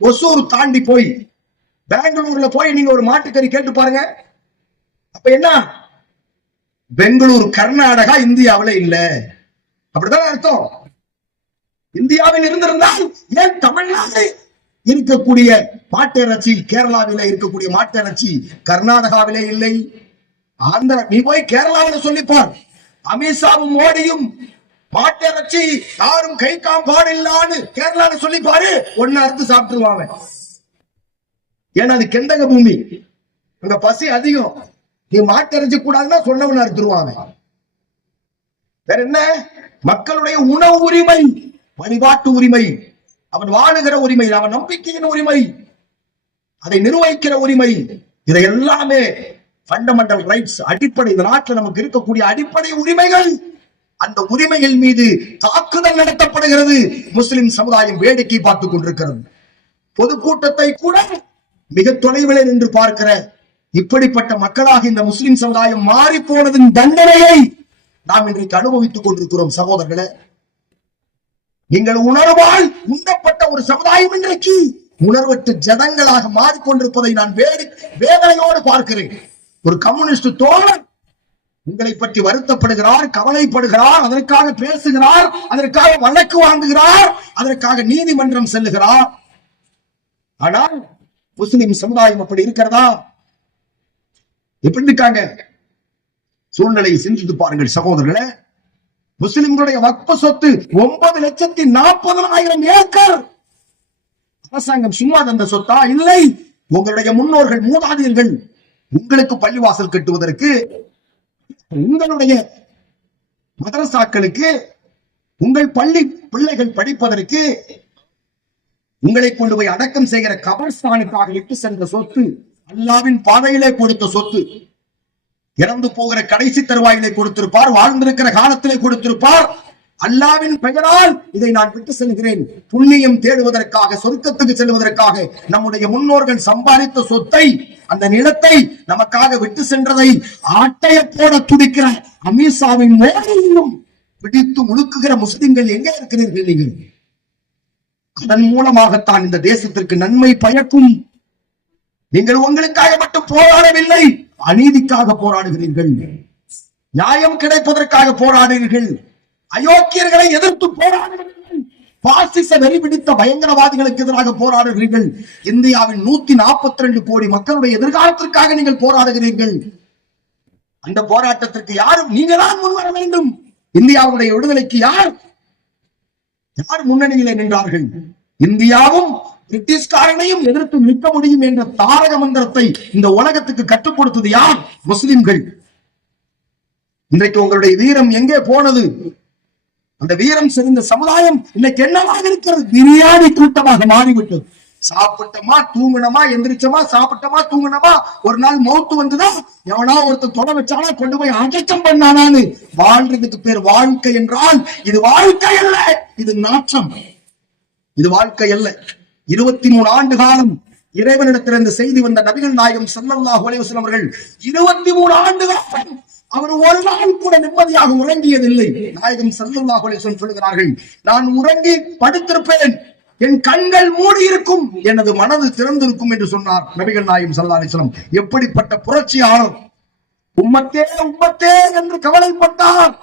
ஒசூர் தாண்டி போய் பெங்களூர்ல போய் நீங்க ஒரு மாட்டுக்கறி கேட்டு பாருங்க. அப்ப என்ன? பெங்களூர் கர்நாடகா இந்தியாவில இல்ல, அப்படிதான் அர்த்தம். இந்தியாவில் இருந்திருந்தால் ஏன் தமிழ்நாடு இருக்கக்கூடிய மாட்டு இறைச்சி, கேரளாவில இருக்கக்கூடிய மாட்டு இறைச்சி கர்நாடகாவிலே இல்லை? ஆந்திரா, நீ போய் கேரளாவில் சொல்லிப்பார், அமித்ஷாவும் மோடியும் மாட்டு இறைச்சி யாரும் கை காம்பாடு இல்லான்னு கேரளால சொல்லி பாரு, ஒன்னு அறுத்து சாப்பிட்டுருவாங்க. ஏன்னா அது கெண்டக பூமி, அங்க பசி அதிகம். நீ மாட்டு இறைச்சி கூடாதுன்னா சொன்னவன் அறுத்துருவாங்க. வேற என்ன? மக்களுடைய உணவு உரிமை, வழிபாட்டு உரிமை, அவன் வாழுகிற உரிமை, அவன் நம்பிக்கையின் உரிமை, அதை நிர்வகிக்கிற உரிமை, இதை எல்லாமே ஃபண்டமெண்டல் ரைட்ஸ், அடிப்படை, இந்த நாட்டில் நமக்கு இருக்கக்கூடிய அடிப்படை உரிமைகள். அந்த உரிமைகள் மீது தாக்குதல் நடத்தப்படுகிறது. முஸ்லிம் சமுதாயம் வேடிக்கை பார்த்துக் கொண்டிருக்கிறது. பொதுக்கூட்டத்தை கூட மிக தொலைவில் நின்று பார்க்கிற இப்படிப்பட்ட மக்களாக இந்த முஸ்லிம் சமுதாயம் மாறி போனதின் தண்டனையை நாம் இன்றைக்கு அனுபவித்துக் கொண்டிருக்கிறோம். சகோதரர்களே, நீங்கள் உணர்வால் உண்டப்பட்ட ஒரு சமுதாயம் இன்றைக்கு உணர்வற்ற ஜனங்களாக மாறிக்கொண்டிருப்பதை நான் வேதனையோடு பார்க்கிறேன். ஒரு கம்யூனிஸ்ட் தோழர் உங்களை பற்றி வருத்தப்படுகிறார், கவலைப்படுகிறார், அதற்காக பேசுகிறார், அதற்காக வழக்கு வாங்குகிறார், அதற்காக நீதிமன்றம் செல்லுகிறார். ஆனால் முஸ்லிம் சமுதாயம் அப்படி இருக்கிறதா? எப்படி இருக்காங்க? சூழ்நிலையை சிந்தித்து பாருங்கள் சகோதரர்களே. முஸ்லிம்களுடைய வக்ஃப் சொத்து 9,40,000 ஏக்கர். அரசாங்கம் சும்மா தந்த சொத்தா? இல்லை. உங்களுடைய முன்னோர்கள், மூதாதையர்கள் உங்களுக்கு பள்ளிவாசல் கட்டுவதற்கு, உங்களுடைய மதரசாக்களுக்கு, உங்கள் பள்ளி பிள்ளைகள் படிப்பதற்கு, உங்களை கொண்டு போய் அடக்கம் செய்கிற கபர்ஸ்தானுக்காக விட்டு சென்ற சொத்து, அல்லாவின் பாதையிலே கொடுத்த சொத்து. இறந்து போகிற கடைசி தருவாயிலே கொடுத்திருப்பார், வாழ்ந்திருக்கிற காலத்திலே கொடுத்திருப்பார். அல்லாவின் பெயரால் இதை நான் விட்டு செல்கிறேன், புண்ணியம் தேடுவதற்காக, சொர்க்கத்துக்கு செல்வதற்காக நம்முடைய முன்னோர்கள் சம்பாதித்த சொத்தை, அந்த நிலத்தை நமக்காக விட்டு சென்றதை ஆட்டைய போட துடிக்கிற அமித்ஷாவின் மோடியையும் பிடித்து முழுக்குகிற முஸ்லிம்கள் எங்கே இருக்கிறீர்கள் நீங்கள்? அதன் மூலமாகத்தான் இந்த தேசத்திற்கு நன்மை பயக்கும். நீங்கள் உங்களுக்காக மட்டும் போராடவில்லை, அநீதிக்காக போராடுகிறீர்கள், நியாயம் கிடைப்பதற்காக போராடுகிறீர்கள், அயோக்கியர்களை எதிர்த்து போராடுகிறீர்கள், பாசிச வெறி பிடித்த பயங்கரவாதிகளுக்கு எதிராக போராடுகிறீர்கள். இந்தியாவின் 142 கோடி மக்களுடைய எதிர்காலத்திற்காக நீங்கள் போராடுகிறீர்கள். அந்த போராட்டத்திற்கு யாரும் நீங்க தான் முன்வர வேண்டும். இந்தியாவுடைய விடுதலைக்கு யார் முன்னணியிலே நின்றார்கள்? இந்தியாவும் பிரிட்டிஷ்காரனையும் எதிர்த்து நிற்க முடியும் என்ற தாரக மந்திரத்தை இந்த உலகத்துக்கு கற்றுக் கொடுத்தது யார்? முஸ்லிம்கள். இன்றைக்கு உங்களுடைய வீரம் எங்கே போனது? அந்த வீரம் செறிந்த சமுதாயம் இன்னைக்கு என்னவாக இருக்கிறது? பிரியாணி கூட்டமாக மாறிவிட்டது. சாப்பிட்டமா, தூங்கணுமா, எந்திரிச்சமா, சாப்பிட்டமா, தூங்கணுமா, ஒரு நாள் மௌத்து வந்துதான் எவனா ஒருத்தர் தொட வச்சானா கொண்டு போய் அடக்கம் பண்ணானான்னு வாழ்றதுக்கு பேர் வாழ்க்கை என்றால் இது வாழ்க்கை அல்ல, இது நாற்றம், இது வாழ்க்கை அல்ல. 23 ஆண்டு காலம் இறைவனிடத்தில் இந்த செய்தி வந்த நபிகள் நாயகம் ஸல்லல்லாஹு அலைஹி வஸல்லம் அவர்கள் 23 ஆண்டு காலம் அவர் ஒரு நாள் கூட நிம்மதியாக உறங்கியதில்லை. நாயகம் ஸல்லல்லாஹு அலைஹி வஸல்லம் சொல்கிறார்கள், நான் உறங்கி படுத்திருப்பேன், என் கண்கள் மூடி இருக்கும், எனது மனது திறந்திருக்கும் என்று சொன்னார் நபிகள் நாயகம் ஸல்லல்லாஹு அலைஹி வஸல்லம். எப்படிப்பட்ட புரட்சியாளர்! உம்மத்தே உம்மத்தே என்று கவலைப்பட்டார்.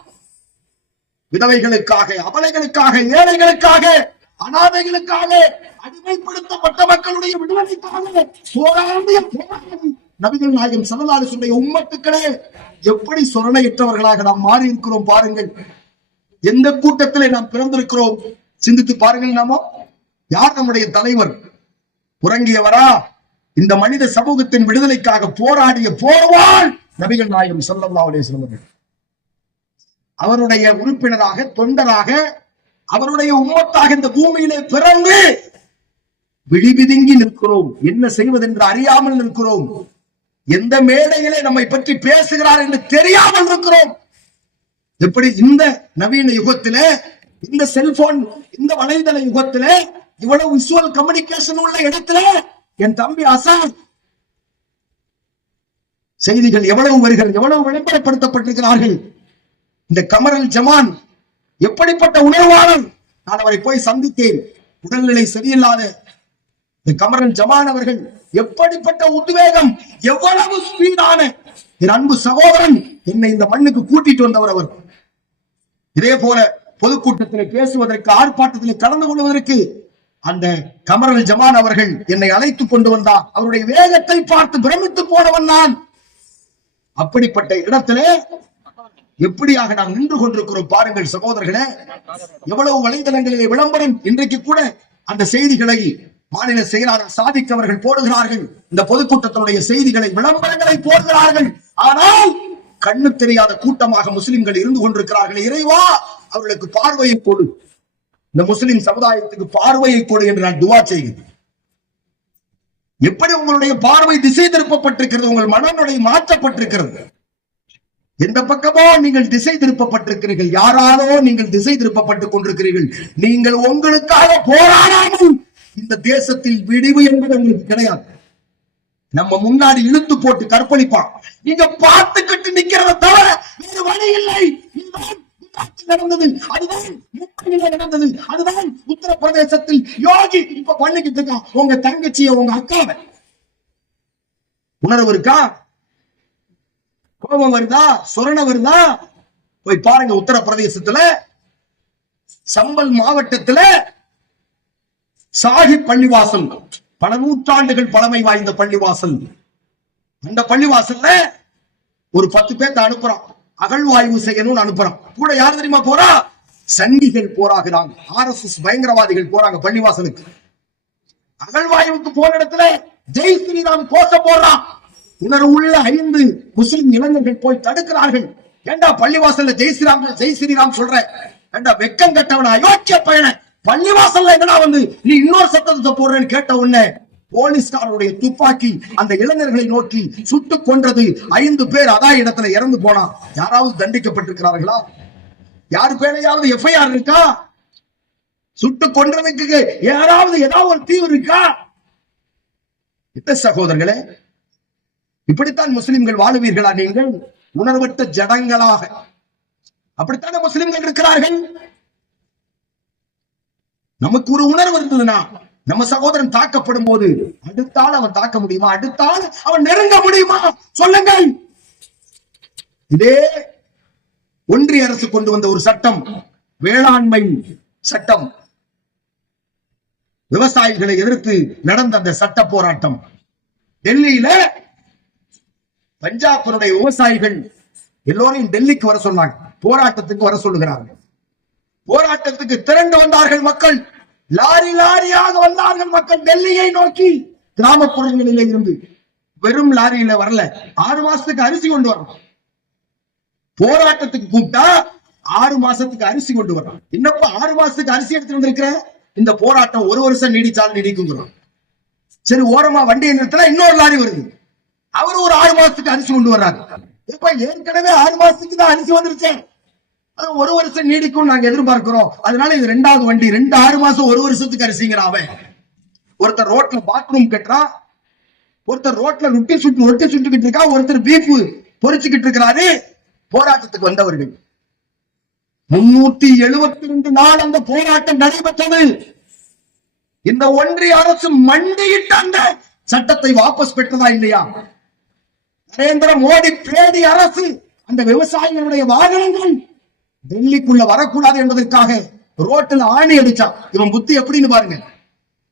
விதவைகளுக்காக, அபலைகளுக்காக, ஏழைகளுக்காக, அனாதைகளுக்காக, அடிமைப்படுத்தப்பட்ட மக்களுடைய விடுதலைக்காக போராடிய நபிகள் நாயகம் ஸல்லல்லாஹு அலைஹி வஸல்லம் உம்மத்துக்களே, எப்படி சொரணையற்றவர்களாக நாம் மாறி இருக்கிறோம் பாருங்கள். எந்த கூட்டத்திலே நாம் பிறந்திருக்கிறோம் சிந்தித்து பாருங்கள். நாமோ யார் நம்முடைய தலைவர்? உறங்கியவரா? இந்த மனித சமூகத்தின் விடுதலைக்காக போராடிய போர்வாள் நபிகள் நாயகம் ஸல்லல்லாஹு அலைஹி வஸல்லம். அவருடைய உறுப்பினராக, தொண்டராக, அவருடைய உம்மத்தாக இந்த பூமியிலே பிறந்து விழிபிதுங்கி நிற்கிறோம். என்ன செய்வதென்று அறியாமல் நிற்கிறோம். எந்த மேடையிலே நம்மை பற்றி பேசுகிறார் என்று தெரியாமல் இருக்கிறோம். எப்படி இந்த நவீன யுகத்திலே, இந்த செல்போன், இந்த வலைதள யுகத்திலே, இவ்வளவு விசுவல் கம்யூனிகேஷன் உள்ள இடத்துல என் தம்பி அசாத் செய்திகள் எவ்வளவு வருகிறது, எவ்வளவு விளம்பரப்படுத்தப்பட்டிருக்கிறார்கள். இந்த கமரல் ஜமான் எப்படிப்பட்ட உணர்வாளர்! நான் அவரை போய் சந்தித்தேன். உடல்நிலை சரியில்லாத இந்த கமரல் ஜமான் அவர்கள் எப்படிப்பட்ட உத்வேகம், எவ்வளவு ஸ்பீடான என் அன்பு சகோதரன் என்னை இந்த மண்ணுக்கு கூட்டிட்டு வந்தவர் அவர். இதே போல பொதுக்கூட்டத்தில் பேசுவதற்கு, ஆர்ப்பாட்டத்தில் கலந்து கொள்வதற்கு அந்த கமரல் ஜமான் அவர்கள் என்னை அழைத்து கொண்டு வந்தார். அவருடைய வேகத்தை பார்த்து பிரமித்து போனவன் நான். அப்படிப்பட்ட இடத்திலே எப்படியாக நாம் நின்று கொண்டிருக்கிறோம் பாருங்கள் சகோதரர்களே. எவ்வளவு வலைதளங்களிலே விளம்பரம். இன்றைக்கு கூட அந்த செய்திகளை மாநில செயலாளர் சாதிக் அவர்கள் போடுகிறார்கள். இந்த பொதுக்கூட்டத்தினுடைய செய்திகளை, விளம்பரங்களை போடுகிறார்கள். ஆனால் கண்ணு தெரியாத கூட்டமாக முஸ்லிம்கள் இருந்து கொண்டிருக்கிறார்கள். இறைவா, அவர்களுக்கு பார்வையை கொடு, இந்த முஸ்லிம் சமுதாயத்துக்கு பார்வையை கொடு என்று நான் துவா செய்கிறேன். எப்படி உங்களுடைய பார்வை திசை திருப்பப்பட்டிருக்கிறது, உங்கள் மனநிலை மாற்றப்பட்டிருக்கிறது. எந்த பக்கமோ நீங்கள் திசை திருப்பப்பட்டிருக்கிறீர்கள். யாராலோ நீங்கள் திசை திருப்பப்பட்டுக் கொண்டிருக்கிறீர்கள். நீங்கள் உங்களுக்காக போராடாமல் இந்த தேசத்தில் விடிவு என்பது உங்களுக்கு கிடையாது. நம்ம முன்னாடி இழுத்து போட்டு கற்பழிப்பான், நீங்க பார்த்துக்கிட்டு நிக்கிறத தவிர வேறு வழி இல்லை. நடந்தது அதுதான், நடந்தது அதுதான். உத்தரப்பிரதேசத்தில் யோகி இப்ப பண்ணிக்கிட்டு இருக்கான். உங்க தங்கச்சிய, உங்க அக்காவை. உணர்வு இருக்கா? கோபம் வருதா? சொரண வருதா? போய் பாருங்க. உத்தரப்பிரதேசத்துல சம்பல் மாவட்டத்துல சாஹிப் பள்ளிவாசல், பல நூற்றாண்டுகள் பழமை வாய்ந்த பள்ளிவாசல். அந்த பள்ளிவாசல்ல ஒரு 10 பேர்த்த அனுப்புறான், அகழ்வாய்வு செய்யணும்னு அனுப்புறான். கூட யார் தெரியுமா போறா? சங்கிகள் போறாங்க, RSS பயங்கரவாதிகள் போறாங்க பள்ளிவாசலுக்கு. அகழ்வாய்வுக்கு போன இடத்துல ஜெய் ஸ்ரீராம் கோஷ போடுறான். உணர்வு உள்ள 5 முஸ்லிம் இளைஞர்கள் போய் தடுக்கிறார்கள். ஏண்டா பள்ளிவாசல்ல ஜெய் ஸ்ரீராம் சொல்ற? ஏண்டா வெக்கம் கட்டவன, அயோக்கிய பயண, பள்ளிவாசல்ல என்னடா வந்து நீ இன்னொரு சத்தத்தை போடுறேன்னு கேட்ட உடனே போலீஸ்காரருடைய துப்பாக்கி அந்த இளைஞர்களை நோக்கி சுட்டு கொன்றது. 5 பேர் அதா இடத்துல இறந்து போனா. யாராவது தண்டிக்கப்பட்டிருக்கிறார்களா? யாரு பேரையாவது FIR இருக்கா? சுட்டு கொன்றதுக்கு யாராவது ஏதாவது ஒரு தீவு இருக்கா? இந்த சகோதரர்களே, இப்படித்தான் முஸ்லிம்கள் வாழுவீர்களா? நீங்கள் உணர்வற்ற ஜடங்களாக அப்படித்தான முஸ்லிம்கள் இருக்கிறார்கள். நமக்கு ஒரு உணர்வு இருந்ததுன்னா, நம்ம சகோதரன் தாக்கப்படும் போது அடுத்தால் அவன் தாக்க முடியுமா? அடுத்தால் அவன் நெருங்க முடியுமா? சொல்லுங்கள். இதே ஒன்றிய அரசு கொண்டு வந்த ஒரு சட்டம், வேளாண்மை சட்டம், விவசாயிகளை எதிர்த்து நடந்த அந்த சட்ட போராட்டம். டெல்லியில பஞ்சாபினுடைய விவசாயிகள் எல்லோரையும் டெல்லிக்கு வர சொன்னாங்க, போராட்டத்துக்கு வர சொல்லுகிறார்கள். போராட்டத்துக்கு திரண்டு வந்தார்கள் மக்கள். லாரி லாரியாக வந்தார்கள் மக்கள் டெல்லியை நோக்கி. கிராமப்புறங்களிலே இருந்து வெறும் லாரியில வரல, 6 மாசத்துக்கு அரிசி கொண்டு வரணும். போராட்டத்துக்கு கூப்பிட்டா 6 மாசத்துக்கு அரிசி கொண்டு வரணும். இன்னப்ப 6 மாசத்துக்கு அரிசி எடுத்துட்டு வந்திருக்கிற. இந்த போராட்டம் 1 வருஷம் நீடிச்சாலும் நீடிக்குங்கிறோம். சரி, ஓரமா வண்டியை நிறுத்தினா இன்னொரு லாரி வருது, அவர் ஒரு 6 மாசத்துக்கு அரிசி கொண்டு வர்றாரு. இப்ப ஏற்கனவே 6 மாசத்துக்கு தான் அரிசி வந்துருச்சேன், 1 வருஷம் நீடிக்கும் நாங்க எதிர்பார்க்கிறோம். அதனால இது 2வது வண்டி, 6 மாசம் 1 வருஷத்துக்கு அரிசிங்கிறான். ஒருத்தர் ரோட்ல பாத்ரூம் கட்டுறான், ஒருத்தர் ரோட்ல ரொட்டி சுட்டுக்கிட்டு இருக்கா, ஒருத்தர் பீஃப் பொரிச்சுக்கிட்டு இருக்கிறாரு. போராட்டத்துக்கு வந்தவர்கள் 372 நாள் அந்த போராட்டம் நடைபெற்றது. இந்த ஒன்றிய அரசு மண்டியிட்ட அந்த சட்டத்தை வாபஸ் பெற்றதா இல்லையா? நரேந்திர மோடி பேடி அரசு அந்த விவசாயிகளுடைய வாகனங்கள் டெல்லிக்குள்ள வரக்கூடாது என்பதற்காக ரோட்டில் ஆணி அடிச்சான். இவன் புத்தி எப்படின்னு பாருங்க.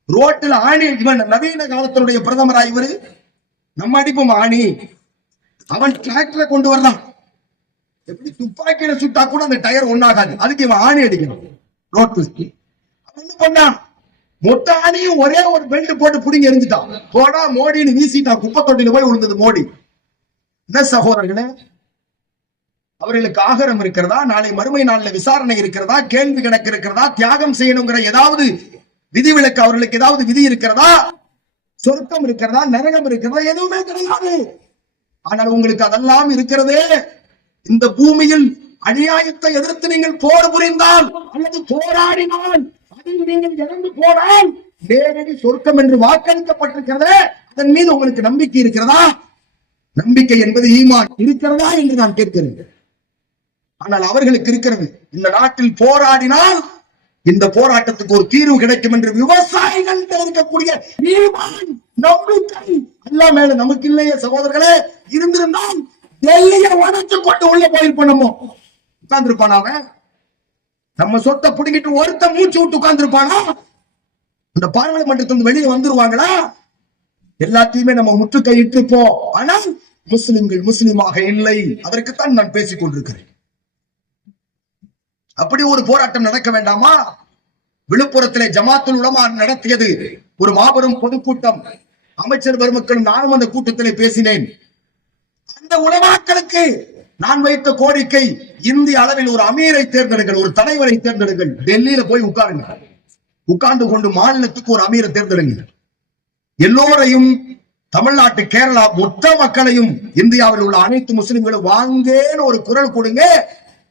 ரோட்டில் ஆணி, இவன் நவீன காலத்தினுடைய பிரதமரா இவரு. நம்ம அடிப்போம் ஆணி, அவன் டிராக்டரை கொண்டு வர்றான். எப்படி துப்பாக்கியில சுட்டா கூட அந்த டயர் ஒன்னாகாது, அதுக்கு இவன் ஆணி அடிக்கணும் ரோட்ல. அவன் என்ன பண்ணான், மொத்த ஆணியும் ஒரே ஒரு பெல்ட் போட்டு புடிங்க எரிஞ்சிட்டான். போடா மோடின்னு வீசிட்டான். குப்பை தொட்டில போய் விழுந்தது மோடி. என்ன சகோதரர்களே, அவர்களுக்கு ஆகரம் இருக்கிறதா? நாளை மறுமை நாள்ல விசாரணை இருக்கிறதா? கேள்வி கணக்கு இருக்கிறதா? தியாகம் செய்யணுங்கிற ஏதாவது விதிவிலக்கு அவர்களுக்கு ஏதாவது விதி இருக்கிறதா? சொர்க்கம் இருக்கிறதா? நரகம் இருக்கிறதா? எதுவுமே கிடையாது. ஆனால் உங்களுக்கு அதெல்லாம் இருக்கிறதே. இந்த பூமியில் அநியாயத்தை எதிர்த்து நீங்கள் போர் புரிந்தால் அல்லது போராடினால், அதில் நீங்கள் இறந்து போனால் நேரடி சொர்க்கம் என்று வாக்களிக்கப்பட்டிருக்கிறதே, அதன் மீது உங்களுக்கு நம்பிக்கை இருக்கிறதா? நம்பிக்கை என்பது ஈமான் இருக்கிறதா என்று நான் கேட்கிறேன். ஆனால் அவர்களுக்கு இருக்கிறது. இந்த நாட்டில் போராடினால் இந்த போராட்டத்துக்கு ஒரு தீர்வு கிடைக்கும் என்று விவசாயிகள் இருக்கக்கூடிய ஈமான், நம்பிக்கை எல்லாம் மேல நமக்கு இல்லையே சகோதரர்களே. இருந்திருந்தால் டெல்லியை உடைச்சு கொண்டு உள்ள போயிருப்போம். நம்ம உட்கார்ந்துருப்பானா? நம்ம சொத்தை பிடிங்கிட்டு ஒருத்த மூச்சு விட்டு உட்கார்ந்துருப்பானா? இந்த பாராளுமன்றத்திலிருந்து வெளியே வந்துருவாங்களா? எல்லாத்தையுமே நம்ம முற்றுகையிட்டு இருப்போம். ஆனால் முஸ்லிம்கள் முஸ்லிமாக இல்லை. அதற்குத்தான் நான் பேசிக் கொண்டிருக்கிறேன். அப்படி ஒரு போராட்டம் நடக்க வேண்டாமா? விழுப்புரத்திலே ஜமாத்துல் உலமா நடத்தியது ஒரு மாபெரும் பொதுக்கூட்டம். அமைச்சர் பெருமக்களும் நானும் அந்த கூட்டத்திலே பேசினேன். அந்த உலமாக்களுக்கு நான் வைத்த கோரிக்கை, இந்திய அளவில் ஒரு அமீரை தேர்ந்தெடுங்கள், ஒரு தலைவரை தேர்ந்தெடுங்கள். டெல்லியில போய் உட்காருங்க, உட்கார்ந்து கொண்டு மாநிலத்துக்கு ஒரு அமீரை தேர்ந்தெடுங்கள். எல்லோரையும், தமிழ்நாட்டு கேரளா மொத்த மக்களையும், இந்தியாவில் உள்ள அனைத்து முஸ்லிம்களும் வாங்கேன்னு ஒரு குரல் கொடுங்க.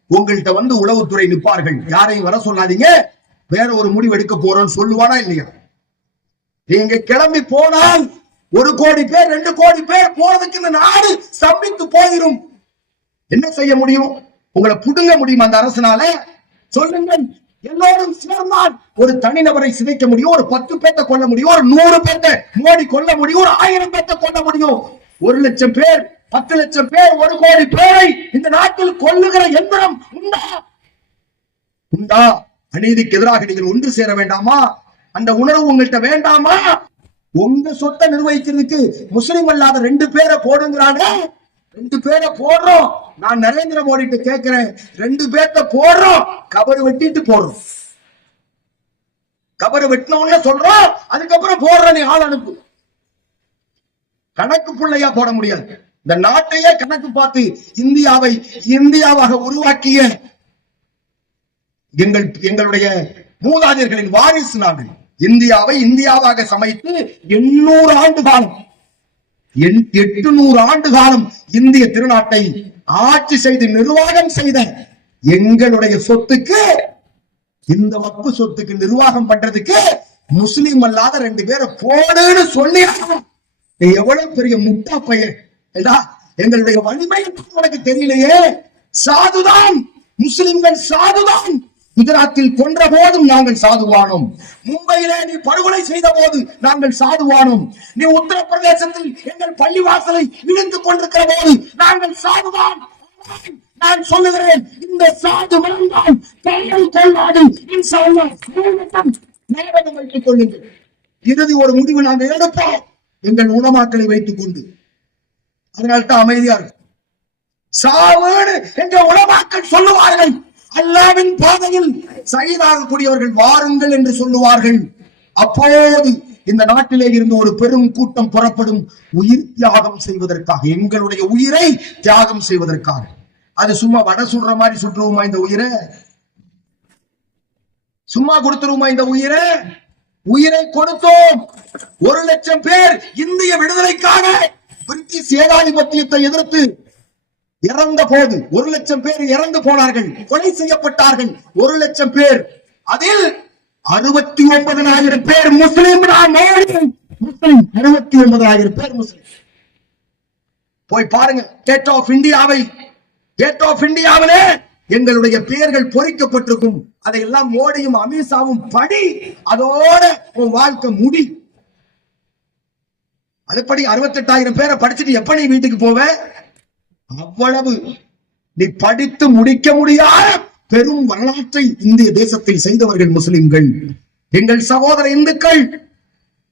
உங்கள்கிட்ட வந்து உளவுத்துறை நிற்பார்கள். யாரையும் வர சொல்லாதீங்க, வேற ஒரு முடிவு எடுக்க போறோம்னு சொல்லுவானா இல்லையா? நீங்க கிளம்பி போனால் 1 கோடி பேர் 2 கோடி பேர் போறதுக்கு இந்த நாடு ஸ்தம்பித்து போயிடும். என்ன செய்ய முடியும்? உங்களை புடுங்க முடியும் அந்த அரசனால? சொல்லுங்கள். எல்லோரும் சேர்ந்தால் ஒரு தனிநபரை சிதைக்க முடியும், ஒரு 10 பேர்த்த கொல்ல முடியும், ஒரு 100 பேர்த்த மோடி கொல்ல முடியும், ஒரு 1000 பேர்த்த கொல்ல முடியும். 1 லட்சம் பேர், 10 லட்சம் பேர், 1 கோடி பேரை இந்த நாட்டில் கொல்லுகிற எந்திரம் உண்டா? உண்டா? அநீதிக்கு எதிராக நீங்கள் ஒன்று சேர வேண்டாமா? அந்த உணர்வு உங்கள்கிட்ட வேண்டாமா? உங்க சொத்தை நிர்வகிக்கிறதுக்கு முஸ்லிம் அல்லாத 2 பேரை போடுங்கிறாங்க. 2 பேரை போடுறோம். நான் நரேந்திர மோடி கேட்கிறேன், 2 பேர்த்த போடுறோம், கபரு வெட்டிட்டு போடுறோம். கபரு வெட்டினோன்னு சொல்றோம், அதுக்கப்புறம் போடுற நீ ஆள் அனுப்பு. கணக்கு புள்ளையா போட முடியாது. இந்த நாட்டையே கணக்கு பார்த்து இந்தியாவை இந்தியாவாக உருவாக்கிய எங்களுடைய மூதாதையர்களின் வாரிசு நாங்கள். இந்தியாவை இந்தியாவாக சமைத்து 800 ஆண்டு காலம், 800 ஆண்டு காலம் இந்திய திருநாட்டை ஆட்சி செய்து நிர்வாகம் செய்த எங்களுடைய சொத்துக்கு, இந்த வக்ஃபு சொத்துக்கு நிர்வாகம் பண்றதுக்கு முஸ்லிம் அல்லாத 2 பேரை போடுன்னு சொல்லி எவ்வளவு பெரிய முட்டா பையன். எங்களுடைய வலிமை உனக்கு தெரியலையே. சாதுதான், முஸ்லிம்கள் சாதுதான். குஜராத்தில் கொன்ற போதும் நாங்கள் சாதுவானோம். மும்பையிலே நீ படுகொலை செய்த போது நாங்கள் சாதுவானோம். நீ உத்தரப்பிரதேசத்தில் எங்கள் பள்ளிவாசலை இழுந்து கொண்டிருக்கிற போது நாங்கள் சாதுதான். நான் சொல்லுகிறேன், இந்த சாது மனம்தான் பெண்கள் கொள்ளாது. ஞாபகம் வைத்துக் கொள்ளுங்கள். இறுதி ஒரு முடிவு நாங்கள் எடுப்போம், எங்கள் உலமாக்களை வைத்துக் கொண்டு. அதனால்தான் அமைதியா இருக்கும். சாவுன்னு எங்கள் உலமாக்கள் சொல்லுவார்கள். அல்லாவின் பாதையில் சகிதாகக்கூடியவர்கள் வாருங்கள் என்று சொல்லுவார்கள். அப்போது இந்த நாட்டிலே இருந்து ஒரு பெரும் கூட்டம் புறப்படும், உயிர் தியாகம் செய்வதற்காக, எங்களுடைய உயிரை தியாகம் செய்வதற்காக. அது சும்மா வடை சுடுற மாதிரி சுற்றுவோமா இந்த உயிரை? சும்மா கொடுத்துருவோமா இந்த உயிரை? உயிரை கொடுத்தோம். 1 லட்சம் பேர் இந்திய விடுதலைக்காக பிரிட்டிஷ் ஏகாதிபத்தியத்தை எதிர்த்து இறந்த போது 1 லட்சம் பேர் இறந்து போனார்கள், கொலை செய்யப்பட்டார்கள். 1 லட்சம் பேர், அதில் 69,000 பேர் முஸ்லிம். 69,000 பேர் முஸ்லிம். போய் பாருங்க கேட் ஆஃப் இந்தியாவை. கேட் ஆஃப் இந்தியாவிலே எங்களுடைய பெயர்கள் பொறிக்கப்பட்டிருக்கும். அதையெல்லாம் மோடியும் அமித்ஷாவும் படி, அதோட உன் வாழ்க்கை முடி. அதுபடி 68,000 பேரை படிச்சுட்டு எப்ப நீ வீட்டுக்கு போவ? அவ்வளவு நீ படித்து முடிக்க முடியாத பெரும் வரலாற்றை இந்திய தேசத்தில் செய்தவர்கள் முஸ்லிம்கள். எங்கள் சகோதர இந்துக்கள்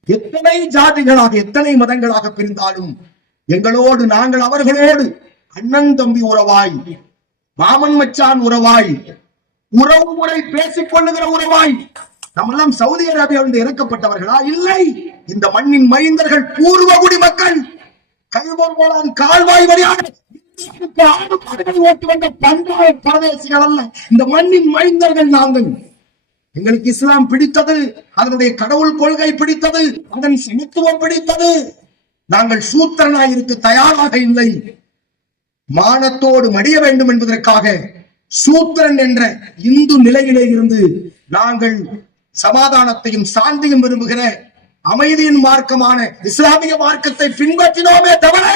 எத்தனை ஜாதிகளாக எத்தனை மதங்களாக பிரிந்தாலும் எங்களோடு நாங்கள் அவர்களோடு அண்ணன் தம்பி உறவாய், மாமன் மச்சான் உறவாய், உறவு முறை பேசிக் கொள்ளுகிற உறவாய். நம்மெல்லாம் சவுதி அரேபியாவிலிருந்து இறக்கப்பட்டவர்களா? இல்லை. இந்த மண்ணின் மைந்தர்கள் பூர்வ குடிமக்கள். கைபோர்கோளான் கால்வாய் வழியாக ஓட்டு வந்த பண்டைய பரதேசிகள் அல்ல, இந்த மண்ணின் மைந்தர்கள் நாங்கள். எங்களுக்கு இஸ்லாம் பிடித்தது, அதனுடைய கடவுள் கொள்கை பிடித்தது, அதன் சமத்துவம் பிடித்தது. நாங்கள் சூத்திரனாயிருக்க தயாராக இல்லை. மானத்தோடு மடிய வேண்டும் என்பதற்காக சூத்திரன் என்ற இந்து நிலையிலே இருந்து நாங்கள் சமாதானத்தையும் சாந்தியும் விரும்புகிற அமைதியின் மார்க்கமான இஸ்லாமிய மார்க்கத்தை பின்பற்றினோமே தவிர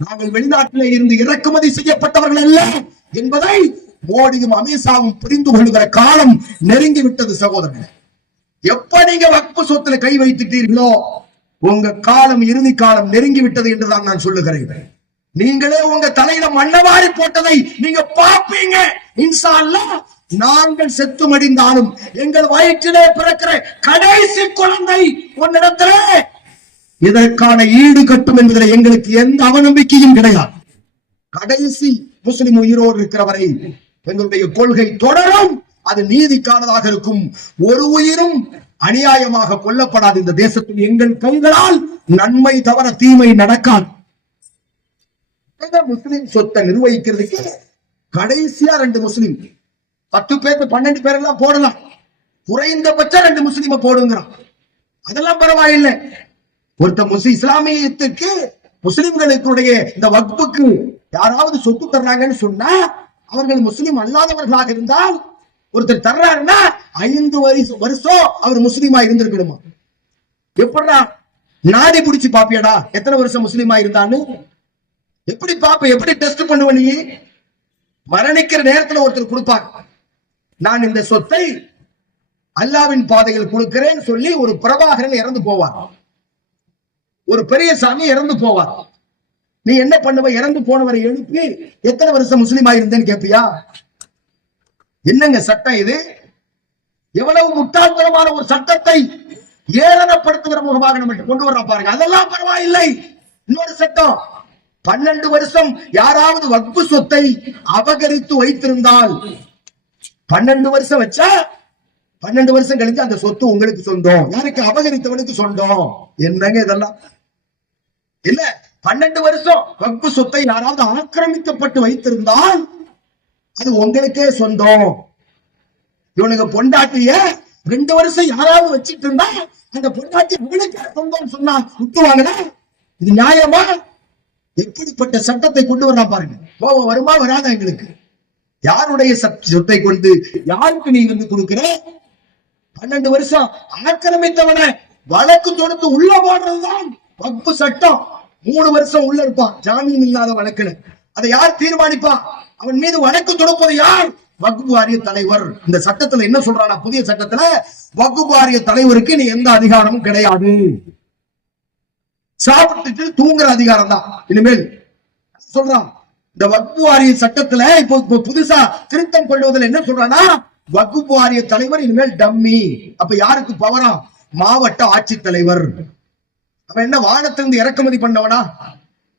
நாங்கள் வெளிநாட்டிலே இருந்து இறக்குமதி செய்யப்பட்டவர்கள் அல்ல என்பதை மோடியும் அமித்ஷாவும் புரிந்து கொள்ளுகிற காலம் நெருங்கிவிட்டது சகோதரர்களே. எப்ப நீங்க வக்ஃப் சொத்துல கை வைத்துட்டீர்களோ உங்க காலம், இறுதி காலம் நெருங்கிவிட்டது என்றுதான் நான் சொல்லுகிறேன். நீங்களே உங்க தலையில மண்ணவாரி போட்டதை நீங்க பார்ப்பீங்க. இன்ஷா அல்லாஹ் நாங்கள் செத்து மடிந்தாலும் எங்கள் வயிற்றிலே பிறக்கிற கடைசி குழந்தை உன்னிடத்திலே இதற்கான ஈடு கட்டும் என்பதில் எங்களுக்கு எந்த அவநம்பிக்கையும் கிடையாது. கடைசி முஸ்லிம் உயிரோடு இருக்கிற வரை எங்களுடைய கொள்கை தொடரும். அது நீதிக்கானதாக இருக்கும். ஒரு உயிரும் அநியாயமாக கொல்லப்படாது. இந்த தேசத்தில் எங்கள் கைகளால் நன்மை தவிர தீமை நடக்காது. முஸ்லிம் சொத்தை நிர்வகிக்கிறதுக்கு கடைசியா 2 முஸ்லிம், 10 பேர் 12 பேர் எல்லாம் போடலாம், குறைந்தபட்சம் 2 முஸ்லிம போடுங்கிறான். அதெல்லாம் பரவாயில்லை. ஒருத்த இஸ்லாமியத்துக்கு முஸ்லிம்களுடைய இந்த வக்ஃபுக்கு யாராவது சொத்து தர்றாங்கன்னு சொன்னா அவர்கள் முஸ்லிம் அல்லாதவர்களாக இருந்தால் ஒருத்தர் தர்றாருன்னா 5 வருஷம் அவர் முஸ்லீமா இருந்திருக்கணுமா? எப்படா நாடி புடிச்சு பாப்பியடா எத்தனை வருஷம் முஸ்லீமா இருந்தான்னு? எப்படி பாப்ப? எப்படி டெஸ்ட் பண்ணுவ நீ? மரணிக்கிற நேரத்துல ஒருத்தர் கொடுப்பார், நான் இந்த சொத்தை அல்லாவின் பாதையில் கொடுக்கிறேன் சொல்லி ஒரு பிரபாகரன் இறந்து போவார், ஒரு பெரிய சாமி இறந்து போவார். நீ என்ன பண்ணுவ? இறந்து போனவரை எழுப்பி எத்தனை வருஷம் முஸ்லீமா இருந்தேன்னு கேப்பியா? என்னங்க சட்டம் இது? எவ்வளவு முட்டாள்தனமான ஒரு சட்டத்தை ஏளனப்படுத்துகிற முகமாக நம்ம கொண்டு வர பாருங்க. அதெல்லாம் பரவாயில்லை. இன்னொரு சட்டம், 12 வருஷம் யாராவது வக்ஃப் சொத்தை அபகரித்து வைத்திருந்தால் 12 வருஷம் வச்சா 12 வருஷம் கழிச்சு அந்த சொத்து உங்களுக்கு சொந்தம். யாருக்கு? அபகரித்தவனுக்கு சொந்தம். என்னங்க இதெல்லாம்? இல்ல, 12 வருஷம் வக்ஃப் சொத்தை யாராவது ஆக்கிரமிக்கப்பட்டு வைத்திருந்தால் அது உங்களுக்கே சொந்தம். இவனுக்கு பொண்டாட்டிய 2 வருஷம் யாராவது வச்சிட்டு இருந்தா அந்த பொண்டாட்டி அவனுக்கே சொந்தம் சொன்னா விட்டுவாங்கடா? இது நியாயமா? எப்படிப்பட்ட சட்டத்தை கொண்டு வரா பாருங்க. கோபம் வருமா வராதா எங்களுக்கு? யாருடைய சொத்தை கொண்டு யாருக்கு நீ வந்து கொடுக்கிற? 12 வருஷம் ஆக்கிரமித்தவனை வழக்கு தொடுத்து உள்ள போடுறதுதான் வக்ஃப் சட்டம். 3 வருஷம் உள்ள இருப்பான் ஜாமீன் இல்லாத வழக்குல. அதை யார் தீர்மானிப்பா? அவன் மீது வழக்கு தொடுப்பது யார்? வக்ஃப் வாரிய தலைவர். இந்த சட்டத்துல என்ன சொல்றானா? புதிய சட்டத்துல வக்ஃப் வாரிய தலைவருக்கு நீ எந்த அதிகாரமும் கிடையாது. சாப்பிட்டுட்டு தூங்குற அதிகாரம் தான் இனிமேல் சொல்றான். இந்த வக்ஃப் வாரிய சட்டத்துல இப்போ புதுசா திருத்தம் கொள்வதில் என்ன சொல்றானா? வக்ஃப் வாரிய தலைவர் இனிமேல் டம்மி. அப்ப யாருக்கு பவரா? மாவட்ட ஆட்சித்தலைவர். அவன் என்ன வானத்திலிருந்து இறக்குமதி பண்ணவனா?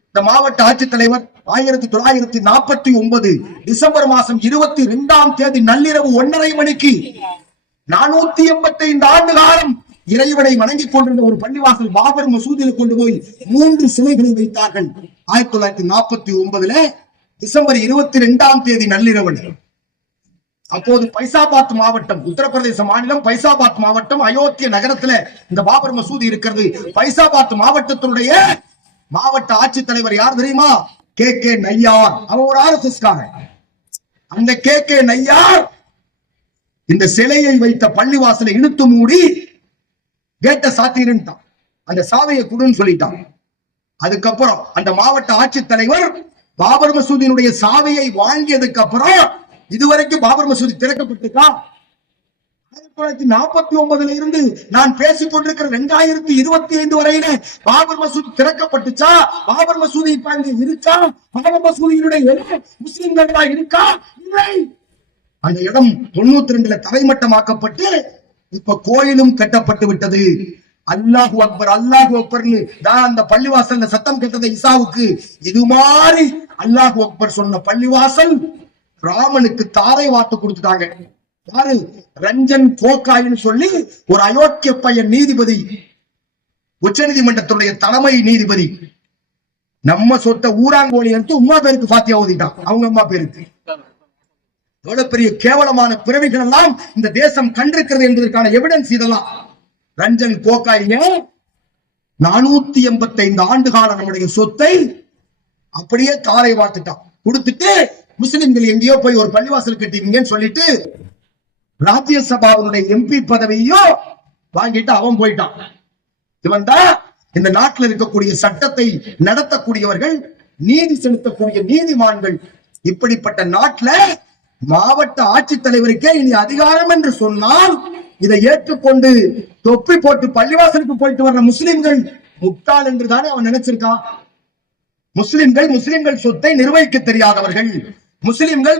இந்த மாவட்ட ஆட்சித்தலைவர் 1949 டிசம்பர் மாசம் 22ஆம் தேதி நள்ளிரவு 1:30 மணிக்கு 485 ஆண்டு காலம் இறைவனை வணங்கிக் கொண்டிருந்த ஒரு பள்ளிவாசல் பாபர் மசூதியில் கொண்டு போய் 3 சிலைகளை வைத்தார்கள். 1949 டிசம்பர் 22ஆம் தேதி நள்ளிரவு. அப்போது பைசாபாத் மாவட்டம், உத்தரப்பிரதேச மாநிலம் பைசாபாத் மாவட்டம் அயோத்திய நகரத்துல இந்த பாபர் மசூதி இருக்கிறது. பைசாபாத் மாவட்டத்தினுடைய மாவட்ட ஆட்சித்தலைவர் யார் தெரியுமா? கே நையார். அவன் ஒரு RSS காரன். அந்த கே நையார் இந்த சிலையை வைத்த பள்ளிவாசலை இழுத்து மூடி கேட்ட சாத்திருந்தான். அந்த சாவையை குடுன்னு சொல்லிட்டான். அதுக்கப்புறம் அந்த மாவட்ட ஆட்சித்தலைவர் பாபர் மசூதியினுடைய சாவையை வாங்கியதுக்கு அப்புறம் இதுவரைக்கும் பாபர் மசூதி திறக்கப்பட்டிருக்கா? 1949 இருந்து நான் பேசிக் கொண்டிருக்கிற 2025 வரையில பாபர் மசூதி திறக்கப்பட்டுச்சா? பாபர் மசூதி இப்ப அங்க இருக்கா? பாபர் மசூதியினுடைய முஸ்லிம்கள் இருக்கா? இல்லை. அந்த இடம் 92ல தரைமட்டமாக்கப்பட்டு இப்ப கோயிலும் கட்டப்பட்டு விட்டது. அல்லாஹு அக்பர் அல்லாஹு அக்பர்னு தான் அந்த பள்ளிவாசல்ல சத்தம் கேட்டதை இசாவுக்கு இது மாதிரி அல்லாஹு அக்பர் சொன்ன பள்ளிவாசல் ராமனுக்கு தாரை வார்த்து கொடுத்துட்டாங்க. யாரு? ரஞ்சன் கோகாய்னு சொல்லி ஒரு அயோக்கிய பையன் நீதிபதி, உச்ச நீதிமன்றத்துடைய தலைமை நீதிபதி. நம்ம சொத்த ஊராங்கோழி எடுத்து உமா பேருக்கு பாத்தியா ஓதிட்டான், அவங்க அம்மா பேருக்கு. எவ்வளவு பெரிய கேவலமான பிறவிகள் எல்லாம் இந்த தேசம் கண்டிருக்கிறது என்பதற்கான எவிடன்ஸ் இதெல்லாம். ரஞ்சன் கோகாய்ங்க 485 ஆண்டு கால நம்முடைய சொத்தை அப்படியே தாரை வார்த்துட்டான். கொடுத்துட்டு முஸ்லிம்கள் எங்கேயோ போய் ஒரு பள்ளிவாசல் கட்டிங்கன்னு சொல்லிட்டு ராஜ்யசபாவுடைய எம்பி பதவியோ வாங்கிட்டு அவன் போயிட்டான். இவன் தான் இந்த நாட்டில் இருக்கக்கூடிய சட்டத்தை நடத்தக்கூடியவர்கள், நீதி செலுத்தக்கூடிய நீதிமான்கள். இப்படிப்பட்ட நாட்டில் மாவட்ட ஆட்சித்தலைவருக்கே இனி அதிகாரம் என்று சொன்னால் இதை ஏற்றுக்கொண்டு தொப்பி போட்டு பள்ளிவாசலுக்கு போயிட்டு வர்ற முஸ்லிம்கள் முட்டாள் என்று தானே அவன் நினைச்சிருக்கான். முஸ்லிம்கள் சொத்தை நிர்வகிக்க தெரியாதவர்கள்,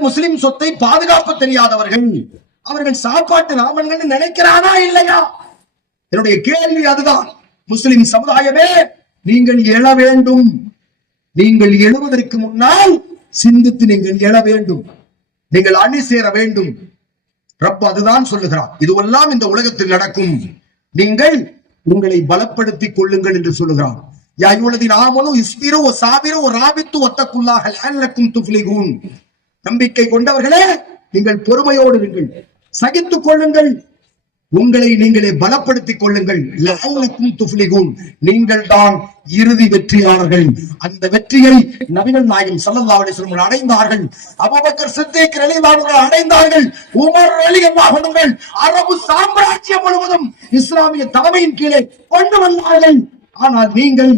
முஸ்லிம் சொத்தை பாதுகாப்பு தெரியாதவர்கள், அவர்கள் சாப்பாட்டு ராமன்கள் நினைக்கிறானா இல்லையா? என்னுடைய கேள்வி அதுதான். முஸ்லிம் சமுதாயமே, நீங்கள் எழ வேண்டும். நீங்கள் எழுவதற்கு முன்னால் சிந்தித்து நீங்கள் எழ வேண்டும், நீங்கள் அணி சேர வேண்டும். ரப் அதுதான் சொல்லுகிறார். இதுவெல்லாம் இந்த உலகத்தில் நடக்கும், நீங்கள் உங்களை பலப்படுத்திக் கொள்ளுங்கள் என்று சொல்லுகிறார். நம்பிக்கை கொண்டவர்களே, நீங்கள் பொறுமையோடு இருங்கள், சகித்துக் கொள்ளுங்கள், உங்களை நீங்களே பலப்படுத்திக் கொள்ளுங்கள். நீங்கள் தான் இறுதி வெற்றியாளர்கள். அந்த வெற்றியை நபிகள் நாயகம் ஸல்லல்லாஹு அலைஹி வஸல்லம் அடைந்தார்கள். அபூபக்கர் சித்திக் ரலியல்லாஹு அன்ஹு அடைந்தார்கள். உமர் ரலியல்லாஹு அன்ஹு அரபு சாம்ராஜ்யம் முழுவதும் இஸ்லாமிய தலைமையின் கீழே கொண்டு வந்தார்கள். ஆனால் நீங்கள்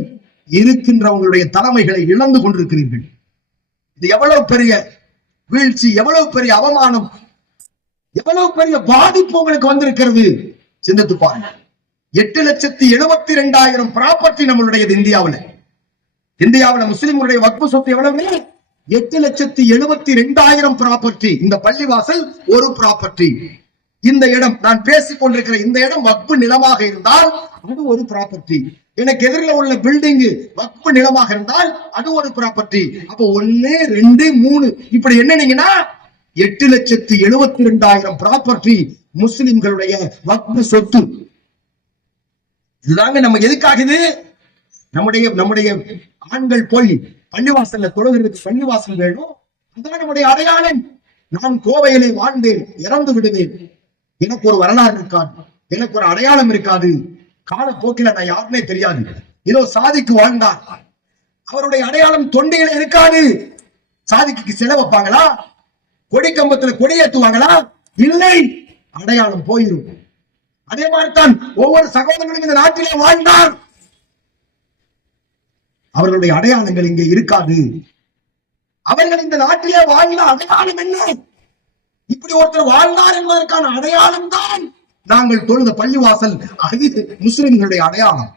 இருக்கின்ற உங்களுடைய தலைமைகளை இழந்து கொண்டிருக்கிறீர்கள். இது எவ்வளவு பெரிய வீழ்ச்சி, எவ்வளவு பெரிய அவமானம், எவ்வளவு பெரிய பாதிப்பு உங்களுக்கு வந்திருக்கிறது. சிந்தித்து பாருங்க. 8,72,000 ப்ராப்பர்ட்டி நம்மளுடையது இந்தியாவில் முஸ்லிம்களுடைய வக்ஃப் சொத்து எவ்வளவு? 8,72,000 ப்ராப்பர்ட்டி. இந்த பள்ளிவாசல் ஒரு ப்ராப்பர்ட்டி. இந்த இடம், நான் பேசிக் கொண்டிருக்கிற இந்த இடம் வக்ஃப் நிலமாக இருந்தால் அது ஒரு ப்ராப்பர்ட்டி. எனக்கு எதிரில் உள்ள பில்டிங் வக்ஃப் நிலமாக இருந்தால் அது ஒரு ப்ராப்பர்ட்டி. அப்போ 1, 2, 3 இப்படி என்னன்னீங்கன்னா 8,72,000 ப்ராப்பர்ட்டி முஸ்லிம்களுடைய வக்ஃப் சொத்து. இதுதாங்க நம்ம எதுக்காக இது? நம்முடைய ஆண்கள் போய் பள்ளிவாசல்ல தொழுகிறதுக்கு பள்ளிவாசல் வேணும். அதுதான் நம்முடைய அடையாளம். நான் கோவையிலே வாழ்ந்தேன், இறந்து விடுவேன், எனக்கு ஒரு வரலாறு இருக்காது, எனக்கு ஒரு அடையாளம் இருக்காது. காலப்போக்கில நான் யாருன்னே தெரியாது. ஏதோ சாதிக்கு வாழ்ந்தார், அவருடைய அடையாளம் தொண்டையில இருக்காது. சாதிக்கு சிலை வைப்பாங்களா? கொடி கம்பத்துல கொடி ஏற்றுவாங்களா? இல்லை, அடையாளம் போயிடும். அதே மாதிரிதான் ஒவ்வொரு சகோதரர்களும் இந்த நாட்டிலே வாழ்ந்தார், அவர்களுடைய அடையாளங்கள் இங்கே இருக்காது. அவர்கள் இந்த நாட்டிலே வாழ்ந்த அடையாளம் என்ன? இப்படி ஒருத்தர் வாழ்ந்தார் என்பதற்கான அடையாளம் தான் நாங்கள் தொழுத பள்ளிவாசல். அது முஸ்லிம்களுடைய அடையாளம்.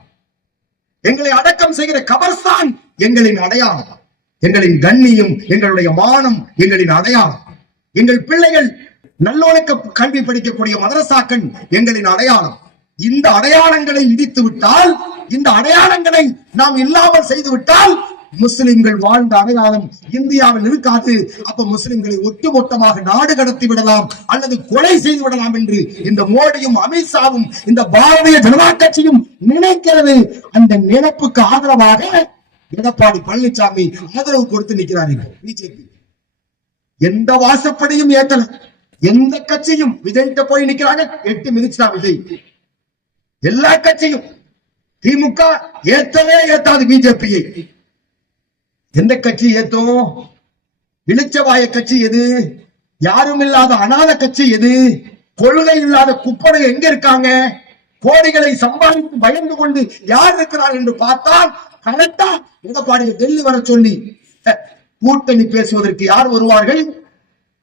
எங்களை அடக்கம் செய்கிற கபர்ஸ்தான் எங்களின் அடையாளம், எங்களின் கண்ணியம், எங்களுடைய மானம் எங்களின் அடையாளம். எங்கள் பிள்ளைகள் நல்லொழுக்க கல்வி படிக்கக்கூடிய மதரசாக்கள் எங்களின் அடையாளம். இந்த அடையாளங்களை இடித்து விட்டால், இந்த அடையாளங்களை நாம் இல்லாமல் செய்து விட்டால் முஸ்லிம்கள் வாழ்ந்த அடையாளம் இந்தியாவில் இருக்காது. அப்ப முஸ்லிம்களை ஒட்டுமொத்தமாக நாடு கடத்தி விடலாம் அல்லது கொலை செய்து விடலாம் என்று இந்த மோடியும் அமித்ஷாவும் இந்த பாரதிய ஜனதா கட்சியும் நினைக்கிறது. அந்த நினைப்புக்கு ஆதரவாக எடப்பாடி பழனிசாமி ஆதரவு கொடுத்து நிற்கிறார்கள். பிஜேபி எந்த வாசப்படியும் ஏற்றல, எந்த கட்சியும் விஜய்கிட்ட போய் நிக்கிறாங்க, 8 மிதிச்சா விஜய். எல்லா கட்சியும், திமுக ஏத்தவே ஏத்தாது பிஜேபியை. எந்த கட்சி ஏத்தும்? இளிச்சவாய கட்சி எது? யாரும் இல்லாத அநாத கட்சி எது? கொள்கை இல்லாத குப்பனை எங்க இருக்காங்க? கோடிகளை சம்பாதித்து பயந்து கொண்டு யார் இருக்கிறார் என்று பார்த்தால் கரெக்டா எடப்பாடி டெல்லி வர சொல்லி கூட்டணி பேசுவதற்கு யார் வருவார்கள்?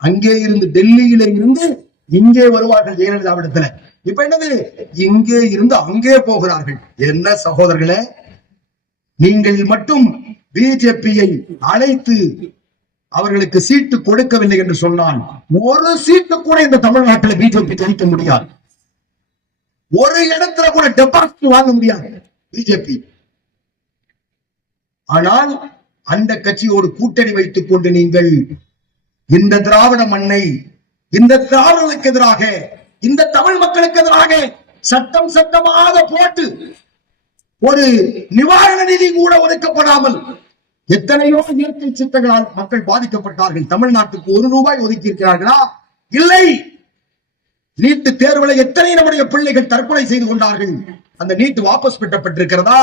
அங்கே இருந்து, டெல்லியில இருந்து இங்கே வருவார்கள் ஜெயலலிதாவிடத்துல. இப்ப என்னது? இங்கே இருந்து அங்கே போகிறார்கள். என்ன சகோதரர்களே, நீங்கள் மட்டும் பிஜேபியை அழைத்து அவர்களுக்கு சீட்டு கொடுக்கவில்லை என்று சொன்னால் ஒரு சீட்டு கூட இந்த தமிழ்நாட்டில் பிஜேபி ஜெயிக்க முடியாது. ஒரு இடத்துல கூட டெபாசிட் வாங்க முடியாது பிஜேபி. ஆனால் அந்த கட்சியோடு கூட்டணி வைத்துக் கொண்டு நீங்கள் இந்த திராவிட மண்ணை, இந்த திராவிடர்களுக்கு எதிராக, இந்த தமிழ் மக்களுக்கு எதிராக சட்டமாக போட்டு ஒரு நிவாரண நிதி கூட ஒதுக்கப்படாமல் எத்தனையோ இயற்கை சித்தங்களால் மக்கள் பாதிக்கப்பட்டார்கள். தமிழ்நாட்டுக்கு 1 ரூபாய் ஒதுக்கி இருக்கிறார்களா? இல்லை. நீட்டு தேர்வுல எத்தனை நம்முடைய பிள்ளைகள் தற்கொலை செய்து கொண்டார்கள். அந்த நீட் வாபஸ் பெற்றப்பட்டிருக்கிறதா?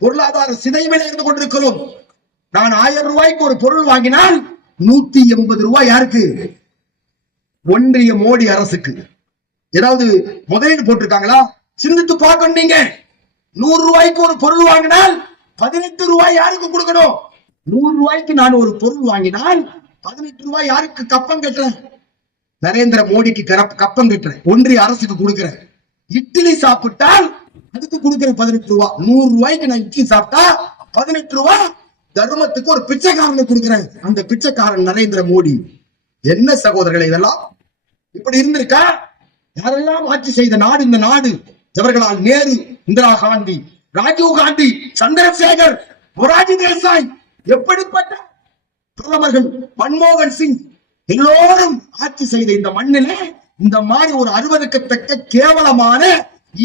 பொருளாதார சிதைவில் இருந்து கொண்டிருக்கிறோம். நான் 1000 ரூபாய்க்கு ஒரு பொருள் வாங்கினால் 180 ரூபாய் யாருக்கு? ஒன்றிய மோடி அரசுக்கு. ஏதாவது முதலீடு போட்டிருக்காங்களா? சிந்தித்து பார்க்கணும். நீங்க 100 ரூபாய்க்கு ஒரு பொருள் வாங்கினால் 18 ரூபாய் யாருக்கு கொடுக்கணும்? 100 ரூபாய்க்கு நான் ஒரு பொருள் வாங்கினால் 18 ரூபாய் யாருக்கு கப்பம் கட்டுறேன்? நரேந்திர மோடிக்கு கப்பம் கட்டுறேன், ஒன்றிய அரசுக்கு கொடுக்கிறேன். இட்லி சாப்பிட்டால் அதுக்கு கொடுக்கிற 18 ரூபாய். 100 ரூபாய்க்கு நான் இட்லி சாப்பிட்டா 18 ரூபாய் தர்மத்துக்கு ஒரு பிச்சைக்காரனை கொடுக்கிறேன். அந்த பிச்சைக்காரன் நரேந்திர மோடி. என்ன சகோதரர்களை, இதெல்லாம் இப்படி இருந்திருக்கா? யாரெல்லாம் ஆட்சி செய்த நாடு இந்த நாடு? ஜவஹர்லால் நேரு, இந்திரா காந்தி, ராஜீவ் காந்தி, சந்திரசேகர், மொரார்ஜி தேசாய், எப்படிப்பட்ட பிரதமர்கள், மன்மோகன் சிங், எல்லோரும் ஆட்சி செய்த இந்த மண்ணிலே இந்த மாதிரி ஒரு அருவருக்கத்தக்க கேவலமான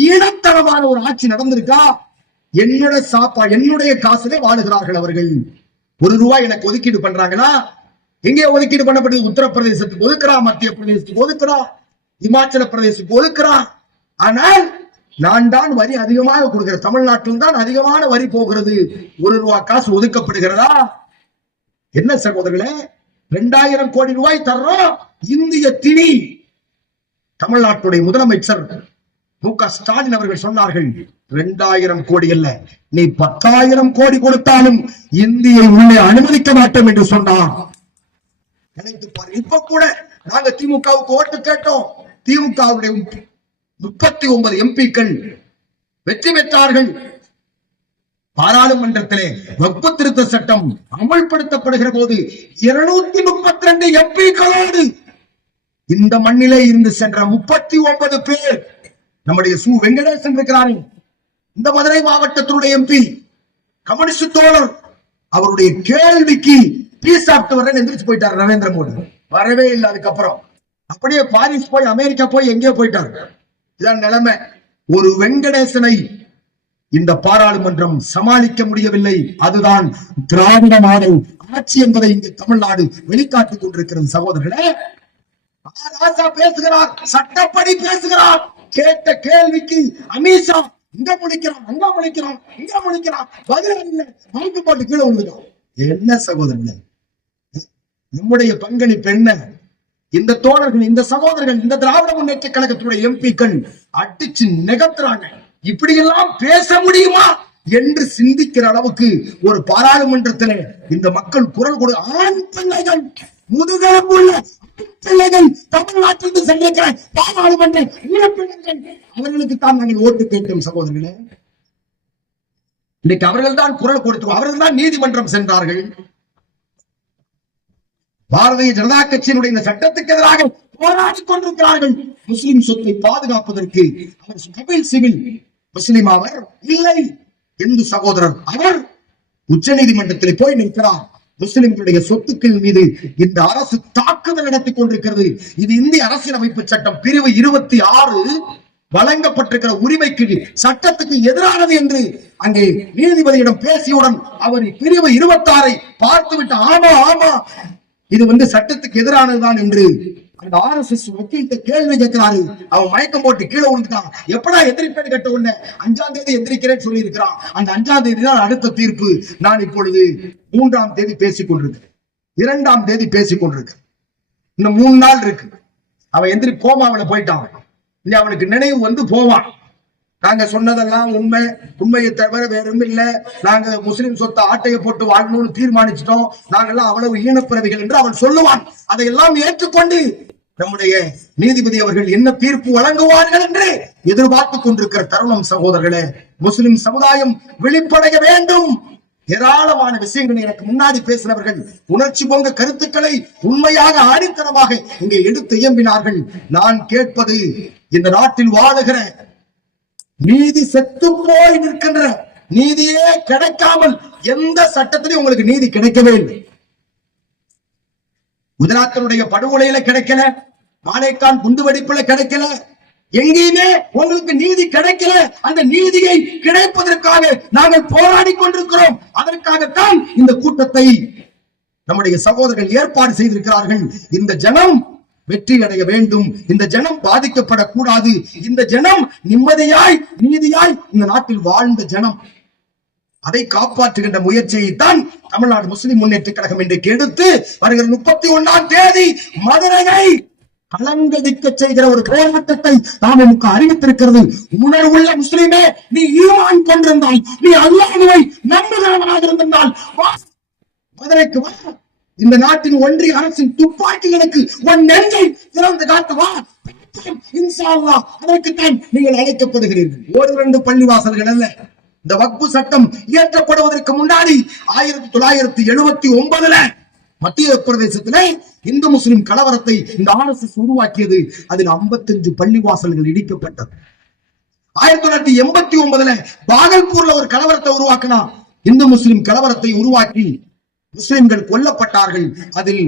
ஈனத்தனமான ஒரு ஆட்சி நடந்திருக்கா? என்னுடைய காசுலே வாழுகிறார்கள் அவர்கள். 1 ரூபாய் எனக்கு ஒதுக்கீடு பண்றாங்களா? எங்கே ஒதுக்கீடு பண்ணப்படுது? உத்தரப்பிரதேசத்துக்கு ஒதுக்குறா, மத்திய பிரதேசத்துக்கு ஒதுக்குறா, இமாச்சல பிரதேசத்துக்கு ஒதுக்குறா. ஆனால் நான் தான் வரி அதிகமாக கொடுக்கிறேன். தமிழ்நாட்டில் தான் அதிகமான வரி போகிறது. 1 ரூபாய் காசு ஒதுக்கப்படுகிறதா? என்ன சகோதரர்களே, 2000 கோடி ரூபாய் தர்றோம். இந்திய திணி. தமிழ்நாட்டுடைய முதலமைச்சர் மு.க. ஸ்டாலின் அவர்கள் சொன்னார்கள், 2000 கோடி அல்ல, நீ 10,000 கோடி கொடுத்தாலும் இந்தியை உள்ளே அனுமதிக்க மாட்டோம் என்று சொன்னார். நினைத்து பாரு. இப்ப கூட நாங்க திமுகவுக்கு ஓட்டு கேட்டோம். திமுகவுடைய 39 எம்பிக்கள் வெற்றி பெற்றார்கள். பாராளுமன்றத்திலே வக்பு திருத்த சட்டம் அமல்படுத்தப்படுகிற போது 232 எம்பிக்களோடு இந்த மண்ணிலே இருந்து சென்ற 39 பேர். நம்முடைய சு வெங்கடேசன் இருக்கிறார், இந்த மதுரை மாவட்டத்தினுடைய எம்பி, கம்யூனிஸ்ட் தோழர். அவருடைய கேள்விக்கு பீஸ் சாப்பிட்டு வரேன்னு எந்திரிச்சு போயிட்டார் நரேந்திர மோடி. வரவே இல்லை. அதுக்கப்புறம் அப்படியே பாரிஸ் போய், அமெரிக்கா போய், எங்கேயோ போயிட்டார். இதான் நிலைமை. ஒரு வெங்கடேசனை இந்த பாராளுமன்றம் சமாளிக்க முடியவில்லை. அதுதான் திராவிட மாடல் ஆட்சி என்பதை இங்கு தமிழ்நாடு வெளிக்காட்டிக் கொண்டிருக்கிறது. சகோதரர்களே, ராசா பேசுகிறார், சட்டப்படி பேசுகிறார். கேட்ட கேள்விக்கு அமித்ஷா இங்க முடிக்கிறான், அங்க முடிக்கிறான், இங்க முடிக்கிறான், பதில் இல்லை, மறுப்பு போட்டு கீழே விழுகிறான். என்ன சகோதரர்களே, நம்முடைய பங்களிப்பு என்ன? இந்த தோழர்கள், இந்த சகோதரர்கள், இந்த திராவிட முன்னேற்ற கழகத்துடைய எம்பிக்கள் அடிச்சு நிகழ்த்துறாங்க. இப்படி எல்லாம் பேச முடியுமா என்று சிந்திக்கிற அளவுக்கு ஒரு பாராளுமன்றத்தில் இந்த மக்கள் குரல் கொடு. ஆண் பிள்ளைகள், முதுகெலும்புள்ள பிள்ளைகள் தமிழ்நாட்டிலிருந்து சென்றிருக்கிற பாராளுமன்ற பிள்ளைகள், அவர்களுக்கு தான் நாங்கள் ஓட்டு கேட்டோம். சகோதரர்களே, இன்னைக்கு அவர்கள் தான் குரல் கொடுத்தோம். அவர்கள் தான் நீதிமன்றம் சென்றார்கள். பாரதிய ஜனதா கட்சியினுடைய இந்த சட்டத்துக்கு எதிராக போராடி கொண்டிருக்கிறார்கள். முஸ்லிம் சொத்தை பாதுகாப்பதற்கு அவர் கபில் சிவில் முஸ்லிம் அவர் இல்லை. இந்து சகோதரர் அவர் உச்ச நீதிமன்றத்தில் போய் நிற்கிறார். முஸ்லிம்களுடைய சொத்துக்கள் மீது இந்த அரசு தாக்குதல் நடத்திக் கொண்டிருக்கிறது. இது இந்திய அரசியலமைப்பு சட்டம் பிரிவு 26 வழங்கப்பட்டிருக்கிற உரிமைக்கு, சட்டத்துக்கு எதிரானது என்று அங்கே நீதிபதியிடம் பேசியவுடன் அவர் பிரிவு 26 பார்த்துவிட்டு ஆமா ஆமா இது சட்டத்துக்கு எதிரானதுதான் என்று அந்த RSS வக்கீல்கிட்ட கேள்வி கேட்கிறாரு. அவன் மயக்கம் போட்டு கீழே விழுந்துட்டான். எப்படா எந்திரிப்பேன்னு கேட்ட உடனே 5ஆம் தேதி எந்திரிக்கிறேன்னு சொல்லி இருக்கிறான். அந்த 5ஆம் தேதி தான் அடுத்த தீர்ப்பு. நான் இப்பொழுது 3ஆம் தேதி பேசிக் கொண்டிருக்கிறேன், 2ஆம் தேதி பேசிக் கொண்டிருக்கிறேன். இன்னும் 3 நாள் இருக்கு. அவன் எந்திரி கோமாவில போயிட்டான். இனி அவனுக்கு நினைவு வந்து போவான். நாங்க சொன்னதெல்லாம் உண்மை, உண்மையை தவிர வேற ஒன்றும் இல்ல. நாங்க முஸ்லிம் சொத்தை ஆட்டையை போட்டு வாழணும்னு தீர்மானிச்சிட்டோம். நாங்கெல்லாம் அவ்வளவு ஈனப்பிறவிகள் என்று அவன் சொல்லுவான். அதையெல்லாம் ஏற்றுக்கொண்டு நம்முடைய நீதிபதி அவர்கள் என்ன தீர்ப்பு வழங்குவார்கள் என்று எதிர்பார்த்துக் கொண்டிருக்கிற தருணம். சகோதரர்களே, முஸ்லிம் சமுதாயம் விழிப்படைய வேண்டும். ஏராளமான விஷயங்களை எனக்கு முன்னாடி பேசினவர்கள் உணர்ச்சி பொங்க கருத்துக்களை உண்மையாக ஆணித்தனமாக இங்கே எடுத்து இயம்பினார்கள். நான் கேட்பது, இந்த நாட்டில் வாழுகிற நீதி செத்து போய் நிற்கின்ற நீதியே கிடைக்காமல் எந்த சட்டத்திலையும் உங்களுக்கு நீதி கிடைக்கவே இல்லை. குஜராத்தினுடைய படுகொலையில கிடைக்கல, மாலேகான் குண்டுவெடிப்புல கிடைக்கல, எங்கேயுமே உங்களுக்கு நீதி கிடைக்கல. அந்த நீதியை கிடைப்பதற்காக நாங்கள் போராடி கொண்டிருக்கிறோம். அதற்காகத்தான் இந்த கூட்டத்தை நம்முடைய சகோதரர்கள் ஏற்பாடு செய்திருக்கிறார்கள். இந்த ஜனம் வெற்றி அடைய வேண்டும், இந்த ஜனம் பாதிக்கப்படக்கூடாது, இந்த ஜனம் நிம்மதியாய் நீதியாய் இந்த நாட்டில் வாழ்ந்த ஜனம், அதை காப்பாற்றுகின்ற முயற்சியை தான் தமிழ்நாடு முஸ்லிம் முன்னேற்ற கழகம் இன்றைக்கு எடுத்து வருகிற 31ஆம் தேதி மதுரையை கலங்கடிக்க செய்கிற ஒரு போராட்டத்தை தமுக அறிவித்திருக்கிறது. உணர்வுள்ள முஸ்லிமே, நீ ஈமான் கொண்டிருந்தால், நீ அல்லாஹ்வை நம்புகிறவனாக இருந்தால் மதுரைக்கு வா. இந்த நாட்டின் ஒன்றிய அரசின் துப்பாக்கிகளுக்கு உன் நெஞ்சை திறந்து காட்டு வா. இன்ஷா அல்லாஹ் அதற்குத்தான் நீங்கள் அழைக்கப்படுகிறீர்கள். ஒரு 2 பள்ளிவாசல்கள் அல்ல. இந்த வக்பு சட்டம் இயற்றப்படுவதற்கு முன்னாடி 1979 மத்திய பிரதேசத்திலே இந்து முஸ்லிம் கலவரத்தை இந்த RSS உருவாக்கியது. அதில் 55 பள்ளிவாசல்கள் இடிக்கப்பட்டது. 1989 பாகல்பூர்ல ஒரு கலவரத்தை உருவாக்கினா, இந்து முஸ்லிம் கலவரத்தை உருவாக்கி முஸ்லிம்கள் கொல்லப்பட்டார்கள். அதில்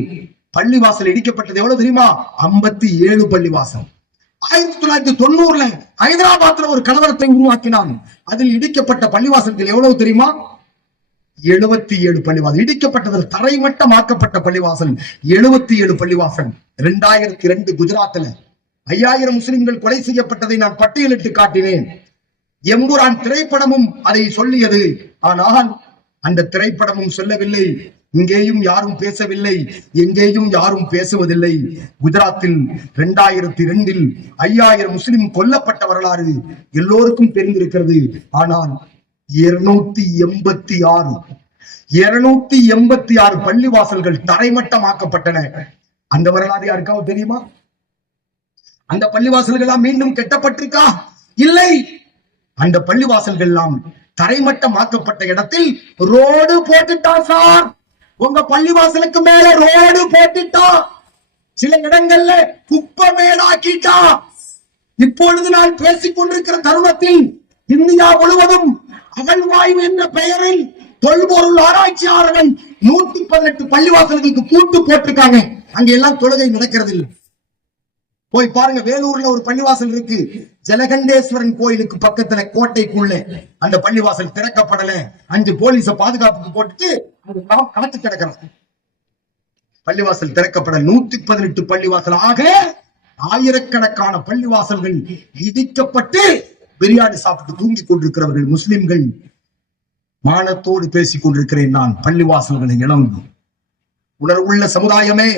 பள்ளிவாசல் இடிக்கப்பட்டது எவ்வளவு தெரியுமா? 57 பள்ளிவாசல். 1990 ஹைதராபாத்ல ஒரு கலவரத்தை உருவாக்கினான். அதில் இடிக்கப்பட்ட பள்ளிவாசல்கள் எவ்வளவு தெரியுமா? 77 பள்ளிவாசல். இடிக்கப்பட்டதில் தரைமட்டமாக்கப்பட்ட பள்ளிவாசல் 77 பள்ளிவாசல். 2002 குஜராத்ல 5000 முஸ்லிம்கள் கொலை செய்யப்பட்டதை நான் பட்டியலிட்டு காட்டினேன். எம்புரான் திரைப்படமும் அதை சொல்லியது. ஆனால் அந்த திரைப்படமும் சொல்லவில்லை, இங்கேயும் யாரும் பேசவில்லை, எங்கேயும் யாரும் பேசுவதில்லை. குஜராத்தில் 2002 5000 முஸ்லிம் கொல்லப்பட்ட வரலாறு எல்லோருக்கும் தெரிந்திருக்கிறது. ஆனால் 286 பள்ளிவாசல்கள் தரைமட்டமாக்கப்பட்டன. அந்த வரலாறு யாருக்காவது தெரியுமா? அந்த பள்ளிவாசல்கள் எல்லாம் மீண்டும் கட்டப்பட்டிருக்கா? இல்லை. அந்த பள்ளிவாசல்கள் எல்லாம் தரைமட்டமாக்கப்பட்ட இடத்தில் ரோடு போட்டுட்டா சார். உங்க பள்ளிவாசலுக்கு மேல ரோடு போட்டுட்டா, சில இடங்கள்ல குப்பை மேலாக்கிட்டா. இப்பொழுது நான் பேசிக் கொண்டிருக்கிற தருணத்தில் இந்தியா முழுவதும் அகழ்வாய்வு என்ற பெயரில் தொல்பொருள் ஆராய்ச்சியாளர்கள் 118 பள்ளிவாசல்களுக்கு பூட்டு போட்டிருக்காங்க. அங்க எல்லாம் தொழுகை நடக்கிறது இல்லை. போய் பாருங்க, வேலூர்ல ஒரு பள்ளிவாசல் இருக்கு. ஜலகண்டேஸ்வரன் கோயிலுக்கு பக்கத்துல கோட்டைக்குள்ள அந்த பள்ளிவாசல் திறக்கப்படல. 5 போலீஸ பாதுகாப்புக்கு போட்டுட்டு கலத்து கிடக்கிறாங்க. பள்ளிவாசல் திறக்கப்பட 118 பள்ளிவாசல் ஆக ஆயிரக்கணக்கான பள்ளிவாசல்கள் இடிக்கப்பட்டு பிரியாணி சாப்பிட்டு தூங்கி கொண்டிருக்கிறவர்கள் முஸ்லிம்கள். மானத்தோடு பேசிக் கொண்டிருக்கிறேன் நான். பள்ளிவாசல்களை இழந்து உணர்வுள்ள சமுதாயமே,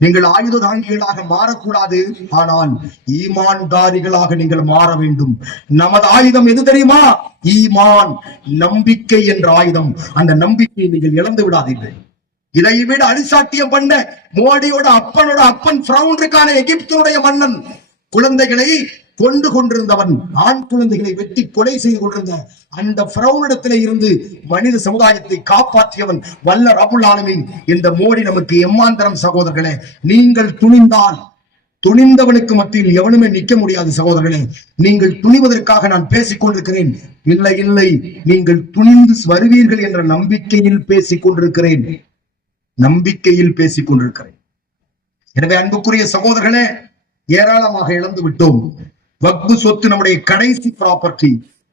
நீங்கள் ஆயுததாங்கிகளாக மாறக்கூடாது, ஆனால் ஈமான்தாரிகளாக நீங்கள் மாற வேண்டும். நமது ஆயுதம் எது தெரியுமா? ஈமான், நம்பிக்கை என்ற ஆயுதம். அந்த நம்பிக்கையை நீங்கள் இழந்து விடாதீர்கள். இதை விட அரிசாட்டியம் பண்ண மோடியோட அப்பனோட அப்பன் பிரவுன் இருக்கான, எகிப்தினுடைய மன்னன், குழந்தைகளை கொண்டு கொண்டிருந்தவன், ஆண் குழந்தைகளை வெட்டி கொலை செய்து கொண்டிருந்த அந்த பிரவுனிடத்திலே இருந்து மனித சமுதாயத்தை காப்பாற்றியவன் வல்ல ரப்புல் ஆலமீன். இந்த மோடி நமக்கு எம்மாந்தரம் சகோதரர்களே. நீங்கள் துணிந்தால், துணிந்தவனுக்கு மத்தியில் எவனுமே நிற்க முடியாது சகோதரர்களே. நீங்கள் துணிவதற்காக நான் பேசிக் கொண்டிருக்கிறேன். இல்லை இல்லை, நீங்கள் துணிந்து வருவீர்கள் என்ற நம்பிக்கையில் பேசிக் கொண்டிருக்கிறேன். நம்பிக்கையில் பேசிக் கொண்டிருக்கிறேன். எனவே அன்புக்குரிய சகோதரர்களே, ஏராளமாக இழந்து விட்டோம். வக்பு சொத்து நம்முடைய கடைசி ப்ராப்பர்ட்டி.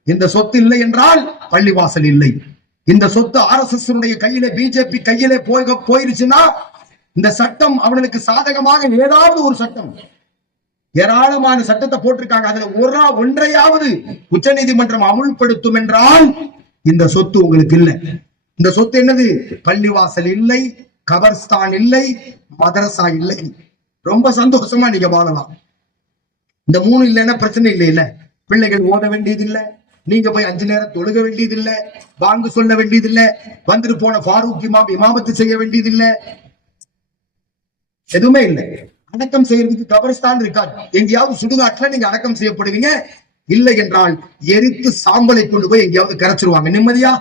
இந்த சொத்து இல்லை என்றால் பள்ளிவாசல் இல்லை. இந்த சொத்து RSS கையிலே, பிஜேபி கையிலே போயிருச்சுன்னா, இந்த சட்டம் அவனுக்கு சாதகமாக ஏதாவது ஒரு சட்டம், ஏராளமான சட்டத்தை போட்டிருக்காங்க, அதுல ஒன்றையாவது உச்ச நீதிமன்றம் அமுல்படுத்தும் என்றால் இந்த சொத்து உங்களுக்கு இல்லை. இந்த சொத்து என்னது? பள்ளிவாசல் இல்லை, கபர்ஸ்தான் இல்லை, மதரசா இல்லை. ரொம்ப சந்தோஷமா நீங்க வாழலாம். இந்த 3 இல்லைன்னா பிரச்சனை இல்லை. இல்ல, பிள்ளைகள் ஓத வேண்டியது இல்லை, நீங்க போய் 5 நேரம் தொழுக வேண்டியது இல்லை, வாங்க சொல்ல வேண்டியது இல்லை, வந்துட்டு போன ஃபாரூக் இமாம் இமாமத்து செய்ய வேண்டியது இல்லை, எதுவுமே இல்லை. அடக்கம் செய்யறதுக்கு கபர்ஸ்தான் இருக்காது. எங்கேயாவது சுடுகாட்டுல நீங்க அடக்கம் செய்யப்படுவீங்க. இல்லை என்றால் எரித்து சாம்பலை கொண்டு போய் எங்கேயாவது கரைச்சிருவாங்க. நிம்மதியா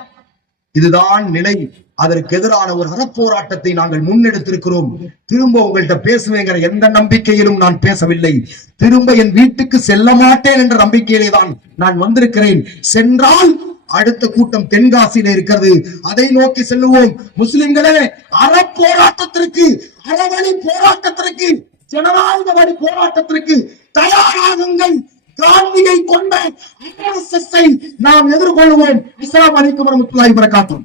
இதுதான் நிலை. அதற்கு எதிரான ஒரு அறப்போராட்டத்தை நாங்கள் முன்னெடுத்திருக்கிறோம். திரும்ப உங்கள்கிட்ட பேசுவேங்கிற எந்த நம்பிக்கையிலும் நான் பேசவில்லை. திரும்ப என் வீட்டுக்கு செல்ல மாட்டேன் என்ற நம்பிக்கையிலே தான் நான் வந்திருக்கிறேன். சென்றால் அடுத்த கூட்டம் தென்காசியில இருக்கிறது, அதை நோக்கி செல்லுவோம். முஸ்லிம்களே, அறப்போராட்டத்திற்கு, அறவழி போராட்டத்திற்கு, ஜனநாயக வழி போராட்டத்திற்கு தயாராகுங்கள். காந்தியை கொண்ட RSS-ஐ நாம் எதிர்கொள்வோம். அஸ்ஸலாமு அலைக்கும் வரஹ்மத்துல்லாஹி வபரகாத்துஹு.